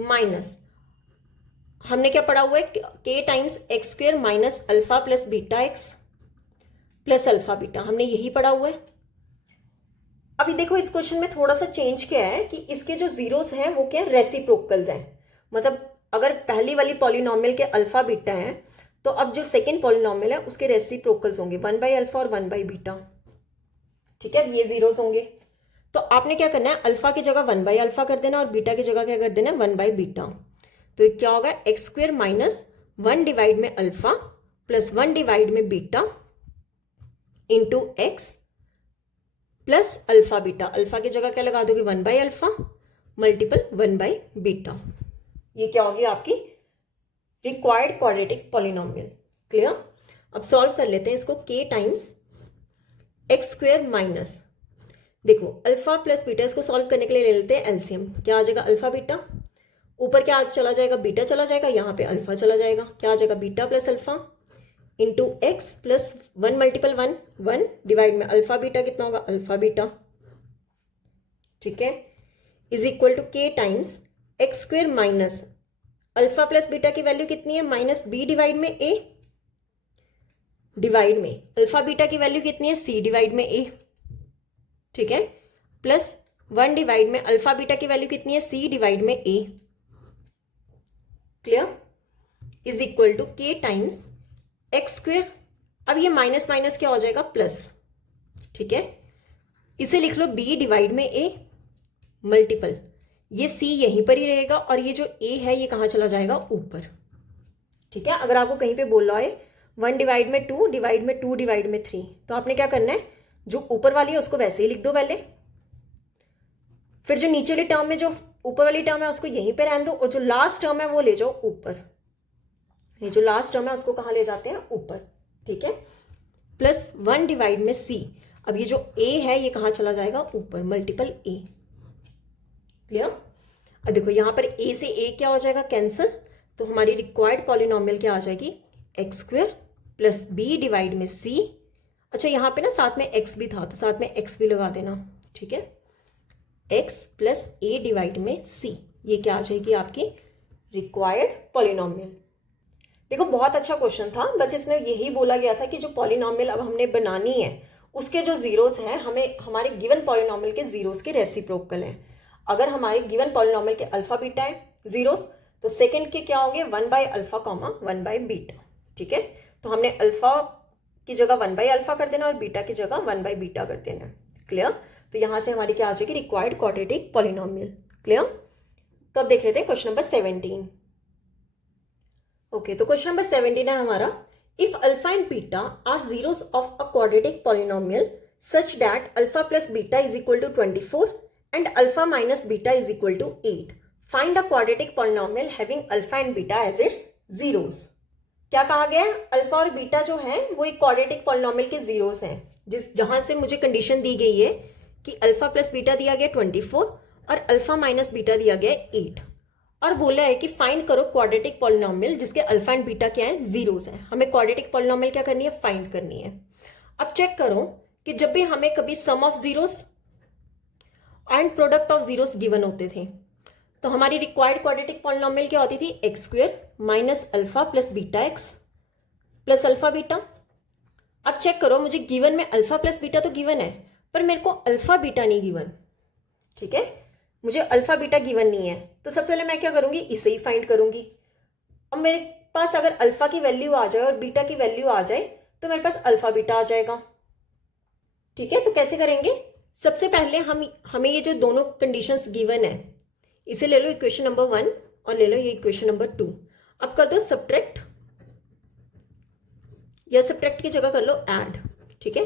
minus, हमने क्या पढ़ा हुआ है, k times x square minus alpha plus beta x plus alpha beta, हमने यही पढ़ा हुआ है। अभी देखो इस क्वेश्चन में थोड़ा सा चेंज क्या है कि इसके जो जीरोस हैं वो क्या है, रेसिप्रोकल हैं। मतलब अगर पहली वाली पॉलिनोमियल के अल्फा बीटा है तो अब जो सेकंड पॉलिनोमियल है उसके रेसिप्रोकल्स होंगे 1 अल्फा और 1 बीटा, ठीक है, ये जीरोस होंगे। तो आपने क्या करना है, अल्फा की जगह 1 अल्फा कर देना और बीटा की जगह क्या कर देना, 1 बीटा। तो क्या होगा, एक्स स्क्वेयर माइनस 1 डिवाइड में अल्फा प्लस 1 डिवाइड में beta into x plus alpha beta, alpha की जगह क्या लगा दोगे, 1 अल्फा मल्टीपल 1 बीटा। ये क्या होगी आपकी रिक्वायर्ड क्वाड्रेटिक पॉलिनोमियल। क्लियर। अब सॉल्व कर लेते हैं इसको, k times x square minus, देखो अल्फा प्लस बीटा, इसको सॉल्व करने के लिए ले लेते हैं एलसीएम, क्या आ जाएगा अल्फा बीटा, ऊपर क्या चला जाएगा, बीटा चला जाएगा, यहाँ पे अल्फा चला जाएगा, क्या आ जाएगा beta plus alpha into x plus 1 multiple 1 divide में अल्फा बीटा कितना होगा, अल्फा बीटा, ठीक है, is equal to k times x square minus alpha plus beta की वैल्यू कितनी है, माइनस बी डिवाइड में ए डिवाइड में अल्फा बीटा की वैल्यू कितनी है, सी डिवाइड में ए, ठीक है, प्लस 1 डिवाइड में अल्फा बीटा की वैल्यू कितनी है, सी डिवाइड में a. Clear. Is equal to k times x square, अब ये माइनस माइनस क्या हो जाएगा, प्लस, ठीक है, इसे लिख लो b डिवाइड में a मल्टीपल, ये c यहीं पर ही रहेगा और ये जो a है ये कहाँ चला जाएगा, ऊपर, ठीक है। अगर आपको कहीं पे बोल रहा है 1 डिवाइड में 2 डिवाइड में 2 डिवाइड में 3, तो आपने क्या करना है, जो ऊपर वाली है उसको वैसे ही लिख दो पहले, फिर जो नीचे वाली टर्म में जो ऊपर वाली टर्म है उसको यहीं पे रहने दो और जो लास्ट टर्म है वो ले जाओ ऊपर, ये जो लास्ट टर्म है उसको कहाँ ले जाते हैं, ऊपर, ठीक है, प्लस 1 डिवाइड में c, अब ये जो a है ये कहाँ चला जाएगा, ऊपर, मल्टीपल a। क्लियर। अब देखो यहाँ पर a से a क्या हो जाएगा, कैंसिल, तो हमारी रिक्वायर्ड पॉलिनोमियल क्या आ जाएगी, x square plus b divide में c, अच्छा यहाँ पे ना साथ में x भी था तो साथ में x भी लगा देना, ठीक है, x प्लस a डिवाइड में c, ये क्या आ जाएगी आपकी रिक्वायर्ड पॉलिनोमियल। देखो बहुत अच्छा क्वेश्चन था, बस इसमें यही बोला गया था कि जो पॉलिनोमियल अब हमने बनानी है उसके जो जीरोस हैं हमें हमारे गिवन पॉलिनोमियल के जीरोस के रेसिप्रोकल हैं। अगर हमारे गिवन पॉलिनोमियल के अल्फा बीटा है जीरोस, तो सेकंड के क्या होंगे, 1 अल्फा कॉमा 1 बीटा, ठीक है। तो हमने अल्फा की जगह 1 अल्फा कर देना और बीटा की जगह 1 बीटा कर देना। क्लियर। तो यहां से हमारी क्या आ जाएगी, रिक्वायर्ड क्वाड्रेटिक पॉलिनोमियल। क्लियर। तो अब देख लेते हैं क्वेश्चन नंबर 17। ओके, तो क्वेश्चन नंबर 17 है हमारा, if alpha and beta are zeros of a quadratic polynomial such that alpha plus beta is equal to 24 and alpha minus beta is equal to 8, find a quadratic polynomial having alpha and beta as its zeros. क्या कहा गया है, अल्फा और बीटा जो है वो एक क्वाड्रेटिक पॉलिनोमियल के जीरोस हैं, जहां से मुझे कंडीशन दी गई है कि अल्फा प्लस बीटा दिया गया 24 और अल्फा माइनस बीटा दिया गया 8, और बोला है कि फाइंड करो क्वाड्रेटिक पॉलिनोमियल जिसके अल्फा एंड बीटा क्या है, जीरोस है। हमें क्वाड्रेटिक पॉलिनोमियल क्या करनी है, फाइंड करनी है। अब चेक करो कि जब भी हमें कभी sum of zeros and product of zeros given होते थे तो हमारी रिक्वायर्ड क्वाड्रेटिक पॉलिनोमियल क्या होती थी, x square minus alpha plus beta x plus alpha beta. अब चेक करो, मुझे गिवन में अल्फा प्लस बीटा तो गिवन है पर मेरे को अल्फा बीटा नहीं गिवन, ठीक है, मुझे अल्फा बीटा गिवन नहीं है। तो सबसे पहले मैं क्या करूंगी, इसे ही फाइंड करूंगी। अब मेरे पास अगर अल्फा की वैल्यू आ जाए और बीटा की वैल्यू आ जाए तो मेरे पास अल्फा बीटा आ जाएगा, ठीक है। तो कैसे करेंगे, सबसे पहले हमें ये जो दोनों कंडीशंस गिवन है इसे ले लो इक्वेशन नंबर 1 और ले लो ये इक्वेशन नंबर 2। अब कर दो सब्ट्रैक्ट, या सब्ट्रैक्ट की जगह कर लो ऐड, ठीक है।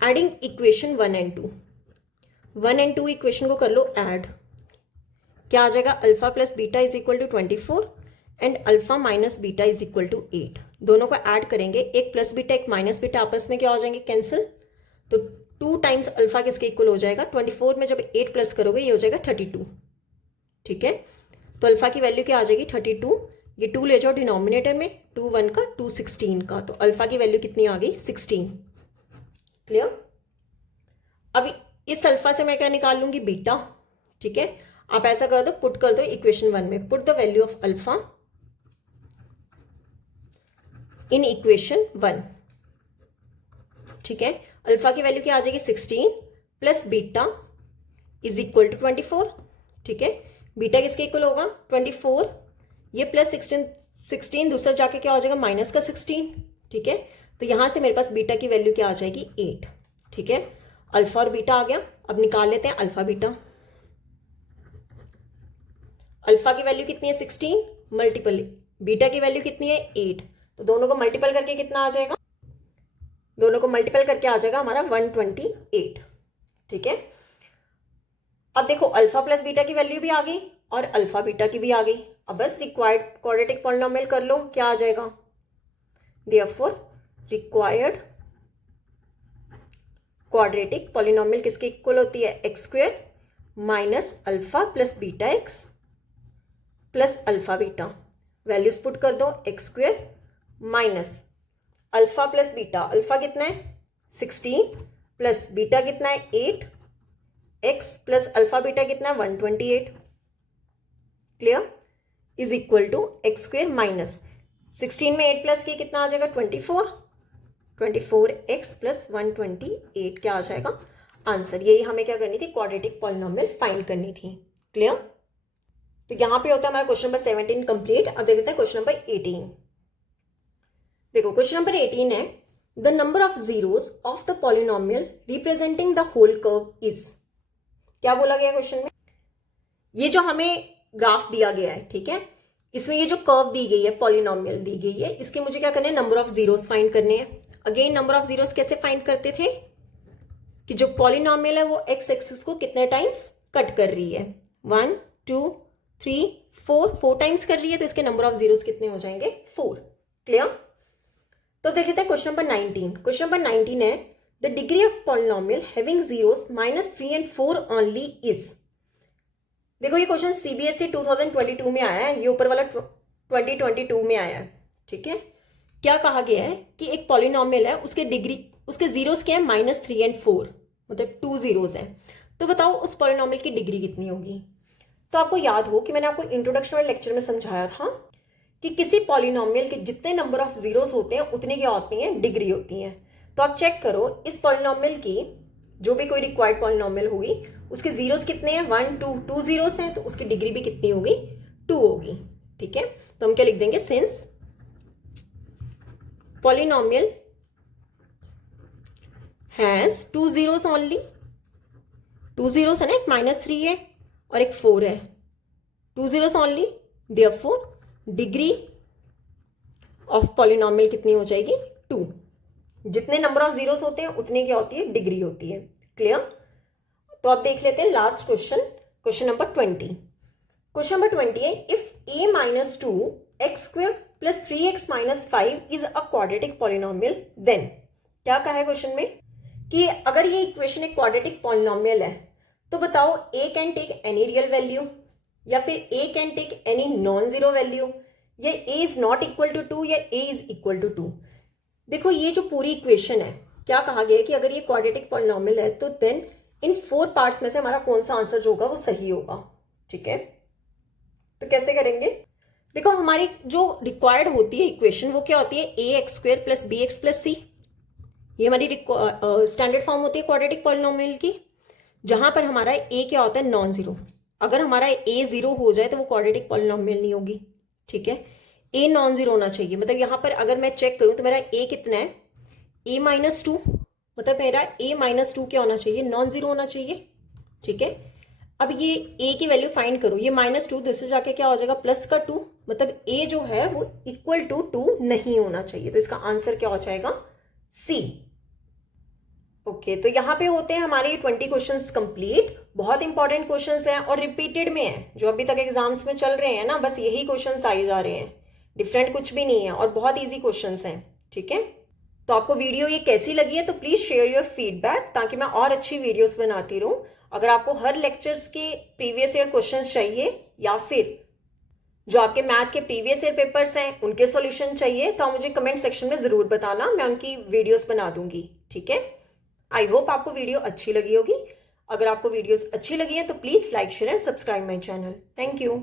Adding equation 1 and 2, 1 and 2 equation को कर लो ऐड। क्या आ जाएगा? Alpha plus beta is equal to 24 and alpha minus beta is equal to 8। दोनों को ऐड करेंगे, एक प्लस बीटा एक माइनस बीटा आपस में क्या हो जाएंगे? कैंसिल। तो 2 टाइम्स अल्फा किसके इक्वल हो जाएगा? 24 में जब 8 प्लस करोगे ये हो जाएगा 32, ठीक है। तो अल्फा की वैल्यू क्या आ जाएगी? 32। ये 2 ले जाओ डिनोमिनेटर में, 2 1 का 2 16 का, तो अल्फा की वैल्यू कितनी आ गई? 16। क्लियर? अब इस अल्फा से मैं क्या निकाल लूंगी? बीटा, ठीक है। आप ऐसा कर दो, पुट कर दो इक्वेशन 1 में, put the value of alpha in equation 1, ठीक है। अल्फा की वैल्यू क्या आ जाएगी? 16 plus beta is equal to 24, ठीक है। बीटा किसके इक्वल होगा? 24, ये प्लस 16 दूसरा जाके क्या हो जाएगा? माइनस का 16, ठीक है। तो यहां से मेरे पास बीटा की वैल्यू क्या आ जाएगी? 8, ठीक है। अल्फा और बीटा आ गया। अब निकाल लेते हैं अल्फा बीटा। अल्फा की वैल्यू कितनी है? 16 मल्टीपल बीटा की वैल्यू कितनी है? 8। तो दोनों को मल्टीपल करके कितना आ जाएगा? दोनों को मल्टीपल करके आ जाएगा हमारा 128, ठीक है। अब देखो अल्फा प्लस बीटा की वैल्यू भी आ गई और अल्फा बीटा की भी आ गई। अब बस रिक्वायर्ड क्वाड्रेटिक पॉलिनोमियल कर लो, क्या आ जाएगा? देयरफॉर रिक्वायर्ड क्वाड्रेटिक पॉलिनोमियल किसके इक्वल होती है? X square minus alpha plus beta x plus alpha beta. Values put कर दो, x square minus alpha plus beta, alpha कितना है? 16 प्लस बीटा कितना है? 8, एक्स प्लस अल्फा बीटा कितना है? 128। Clear? Is equal to x square minus 16 में 8 प्लस की कितना आ जाएगा? 24, 24 एक्स प्लस 128 क्या आ जाएगा? आंसर। यही हमें क्या करनी थी? क्वाड्रेटिक पॉलिनोमियल फाइंड करनी थी। क्लियर? तो यहां पे होता है हमारा क्वेश्चन नंबर 17 कंप्लीट। अब देखते हैं क्वेश्चन नंबर 18। देखो क्वेश्चन नंबर 18 है, the number of zeros of the polynomial representing the whole curve is. क्या बोला गया क्वेश्चन में? ये जो हमें ग्राफ दिया गया है, ठीक है, इसमें ये जो कर्व दी गई है, पॉलिनोमियल दी गई है, इसके मुझे क्या करना है? नंबर ऑफ जीरोस फाइंड करने हैं। अगेन नंबर ऑफ जीरोस कैसे फाइंड करते थे कि जो पॉलिनोमियल है वो एक्स एक्सिस को कितने टाइम्स कट कर रही है? 1 2 3 4 टाइम्स कर रही है, तो इसके नंबर ऑफ जीरोस कितने हो जाएंगे? 4। क्लियर? तो देख लेते हैं क्वेश्चन नंबर 19। क्वेश्चन नंबर 19 है, the degree of polynomial having zeros -3 and 4 only is. देखो ये क्वेश्चन सीबीएसई 2022 में आया है, ये ऊपर वाला 2022 में आया है, ठीक है। क्या कहा गया है कि एक पॉलिनोमियल है, उसके डिग्री, उसके जीरोस क्या है? -3 and 4, मतलब 2 जीरोस हैं। तो बताओ उस पॉलिनोमियल की डिग्री कितनी होगी? तो आपको याद हो कि मैंने आपको इंट्रोडक्शन वाले लेक्चर में समझाया था कि किसी पॉलिनोमियल के जितने नंबर ऑफ जीरोस होते हैं उतनी क्या होती हैं? डिग्री होती हैं। तो आप चेक करो इस पॉलिनोमियल की, जो भी कोई रिक्वायर्ड पॉलिनोमियल होगी, उसके जीरोस कितने हैं? 1 2 2 जीरोस हैं, तो उसकी डिग्री भी कितनी होगी? 2 होगी, ठीक है। तो हम क्या लिख देंगे? Since polynomial has 2 zeros only, 2 zeros है ना, एक -3 है और एक 4 है, 2 zeros only, therefore degree of polynomial कितनी हो जाएगी? 2। जितने नंबर ऑफ जीरोस होते हैं उतनी क्या होती है? डिग्री होती है। क्लियर? तो आप देख लेते हैं last question, question number 20। Question number 20 है, if a - 2 x square plus 3x - 5 is a quadratic polynomial then. क्या कहा है क्वेश्चन में कि अगर ये इक्वेशन एक क्वाड्रेटिक पॉलिनोमियल है तो बताओ a can take any real value या फिर a can take any non zero value, या a is not equal to 2 या a इज इक्वल टू 2। देखो ये जो पूरी इक्वेशन है, क्या कहा गया है कि अगर ये क्वाड्रेटिक पॉलिनोमियल है तो देन इन 4 पार्ट्स में से हमारा कौन सा आंसर जो होगा वो सही होगा, ठीक है। तो कैसे करेंगे? देखो हमारी जो रिक्वायर्ड होती है इक्वेशन वो क्या होती है? ax² + bx + c। ये हमारी स्टैंडर्ड फॉर्म होती है क्वाड्रेटिक पॉलिनोमियल की, जहां पर हमारा a क्या होता है? Non zero. अगर हमारा a 0 हो जाए तो वो क्वाड्रेटिक पॉलिनोमियल नहीं होगी, ठीक है। a नॉन जीरो होना चाहिए, मतलब यहां पर अगर मैं चेक करूं तो मेरा a कितना है? a -2, मतलब मेरा a -2 क्या होना चाहिए? नॉन जीरो होना चाहिए, ठीक है। अब ये a की वैल्यू फाइंड करो, ये -2 दूसरे जाके क्या हो जाएगा +2, मतलब a जो है वो इक्वल टू 2 नहीं होना चाहिए, तो इसका आंसर क्या हो जाएगा C। ओके तो यहाँ पे होते हैं हमारे 20 क्वेश्चंस कंप्लीट। बहुत इंपॉर्टेंट क्वेश्चंस हैं और रिपीटेड में है, जो अभी तक एग्जाम्स में चल रहे हैं ना, बस यही क्वेश्चंस आए जा रहे हैं, डिफरेंट कुछ भी नहीं है और बहुत इजी क्वेश्चंस हैं। ठीक है, तो आपको वीडियो ये कैसी लगी है तो प्लीज शेयर योर फीडबैक, ताकि मैं और अच्छी वीडियोस बनाती रहूं। अगर आपको हर लेक्चर्स के प्रीवियस ईयर क्वेश्चंस चाहिए या फिर जो आपके मैथ के प्रीवियस ईयर पेपर्स हैं उनके सॉल्यूशन चाहिए, तो आप मुझे कमेंट सेक्शन में जरूर बताना, मैं उनकी वीडियोस बना दूंगी। ठीक है, आई होप आपको वीडियो अच्छी लगी होगी। अगर आपको वीडियोस अच्छी लगी है तो please like share and subscribe my channel. Thank you.